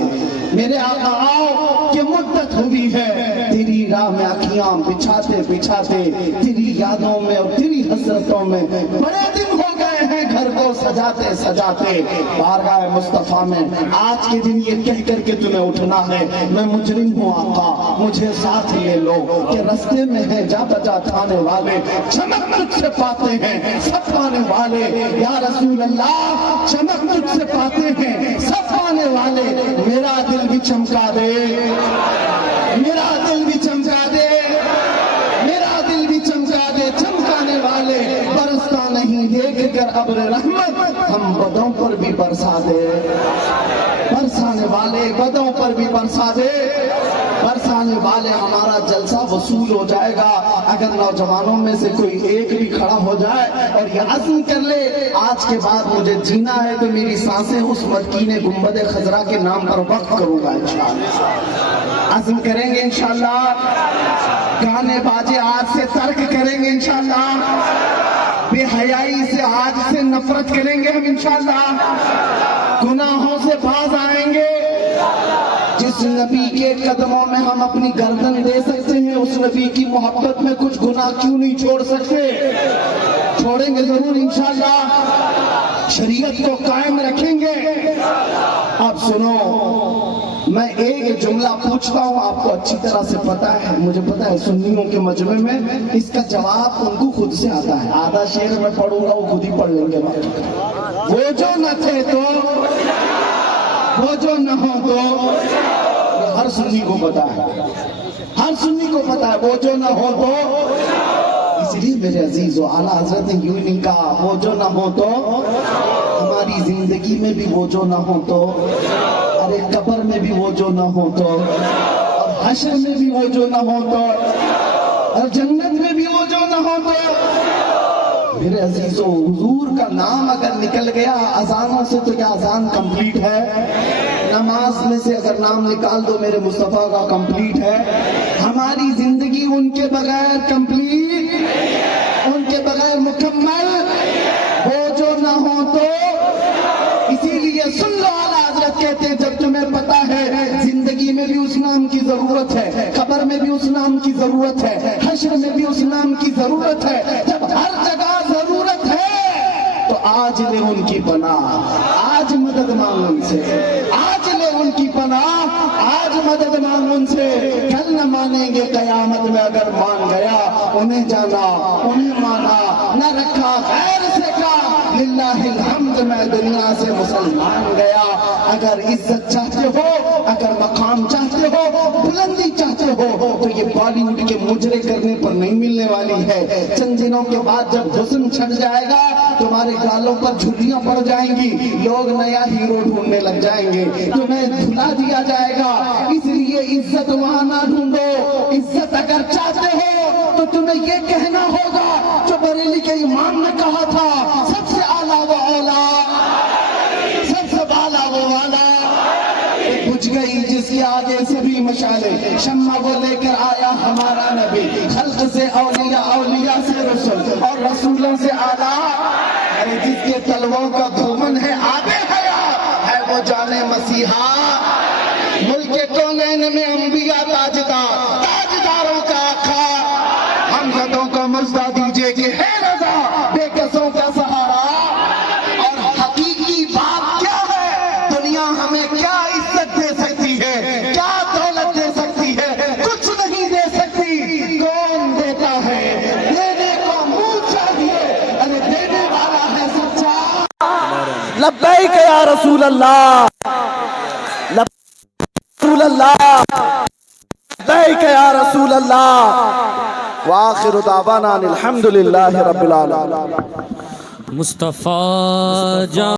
میرے آقا آؤ کہ مدت ہوئی ہے تیری راہ میں آنکھیاں بچھاتے بچھاتے، تیری یادوں میں اور تیری حسرتوں میں بڑے دن ہو گئے ہیں گھر کو سجاتے سجاتے۔ بارگاہ مصطفیٰ میں آج کے دن یہ کہہ کر کے تمہیں اٹھنا ہے، میں مجرم ہوں آقا مجھے ساتھ لے لو، کہ رستے میں ہیں جا بجا تھانے والے، چمک تجھ سے پاتے ہیں سب پانے والے، یا رسول اللہ چمک تجھ سے پاتے ہیں سب پانے والے، میرا دل بھی چمکا دے، میرا دل بھی چمکا دے، میرا دل بھی چمکا دے، چمکانے والے برستا نہیں دیکھ کر ابر رحمت، ہم بدوں پر بھی برسا دے، برسانے والے بدوں پر بھی برسا دے، برسانے والے ہمارا جلسہ وصول ہو جائے گا اگر نوجوانوں میں سے کوئی ایک بھی کھڑا ہو جائے اور یہ عزم کر لے آج کے بعد مجھے جینا ہے تو میری سانسیں اس مدینے گنبد خضرا کے نام پر وقف کروں گا انشاءاللہ۔ عزم کریں گے انشاءاللہ، گانے باجے آج سے ترک کریں گے انشاءاللہ، بے حیائی سے آج سے نفرت کریں گے ہم انشاءاللہ، گناہوں سے باز آئیں گے، جس نبی کے قدموں میں ہم اپنی گردن دے سکتے ہیں اس نبی کی محبت میں کچھ گناہ کیوں نہیں چھوڑ سکتے؟ چھوڑیں گے ضرور انشاءاللہ، شریعت کو قائم رکھیں گے۔ اب سنو، میں ایک جملہ پوچھتا ہوں، آپ کو اچھی طرح سے پتا ہے، مجھے پتا ہے سنیوں کے مجمع میں اس کا جواب ان کو خود سے آتا ہے، آدھا شعر میں پڑھوں گا وہ خود ہی پڑھ لیں گے، وہ جو نہ تھے تو وہ جو نہ ہو تو، ہر سنی کو پتا ہے، ہر سنی کو پتا ہے وہ جو نہ ہو تو، اس لیے میرے عزیز و اعلیٰ حضرت نے یوں نہیں کہا وہ جو نہ ہو تو، ہماری زندگی میں بھی وہ جو نہ ہو تو، ارے قبر میں بھی وہ جو نہ ہو تو، اور حشر میں بھی وہ جو نہ ہو تو، اور جنت میں بھی وہ جو نہ ہو تو۔ میرے عزیزو، حضور کا نام اگر نکل گیا اذانوں سے تو کیا اذان کمپلیٹ ہے؟ نماز میں سے اگر نام نکال دو میرے مصطفیٰ کا کمپلیٹ ہے۔ ہماری زندگی ان کے بغیر کمپلیٹ، ان کے بغیر مکمل وہ جو نہ ہو تو۔ اسی لیے سن لو، اعلیٰ حضرت کہتے ہیں جب تمہیں پتا ہے زندگی میں بھی اس نام کی ضرورت ہے، قبر میں بھی اس نام کی ضرورت ہے، حشر میں بھی اس نام کی ضرورت ہے، جب ہر جگہ ضرورت ہے تو آج لے ان کی پناہ، آج مدد مانگ ان سے، آج لے ان کی پناہ، آج مدد مانگ ان سے۔ کل نہ مانیں گے قیامت میں، اگر مان گیا انہیں جانا انہیں مانا، نہ رکھا غیر سے کا للہ الحمد میں دنیا سے مسلمان گیا۔ اگر عزت چاہتے ہو، اگر مقام چاہتے ہو، بلندی چاہتے ہو، تو یہ بالی ووڈ کے مجرے کرنے پر نہیں ملنے والی ہے۔ چند دنوں کے بعد جب حسن چھٹ جائے گا، تمہارے گالوں پر جھریاں پڑ جائیں گی، لوگ نیا ہیرو ڈھونڈنے لگ جائیں گے، تمہیں بھلا دیا جائے گا۔ اس لیے عزت وہاں نہ ڈھونڈو، عزت اگر چاہتے ہو تو تمہیں یہ کہنا ہوگا جو بریلی کے امام نے کہا تھا، سب سے اعلیٰ وہ اولا، سب سے بالا وہ والا۔ بجھ گئی جس کے آگے سبھی مشعلیں، شمع وہ لے کر آیا ہمارا نبی، خلق سے اولیاء، اولیاء سے رسول، اور رسولوں سے اعلیٰ۔ ارے جس کے تلووں کا دھومن ہے آب حیات، ہے وہ جان مسیحا۔ ملک کونین میں انبیاء تاجدار، تاجداروں کا آقا، ہم زدوں کو مژدہ دیجئے کہ ہے رضا بے کسوں کا سہارا۔ اور حقیقی بات کیا ہے، دنیا ہمیں کیا عزت دے سکتی ہے، کیا دولت دے سکتی ہے، کچھ نہیں دے سکتی۔ کون دیتا ہے؟ دینے کو منہ چاہیے، ارے دینے والا ہے سچا۔ لبیک یا رسول اللہ، رسول اللہ، لبیک یا رسول اللہ، وآخر دعوانا الحمدللہ رب العالمین۔ مصطفیٰ جان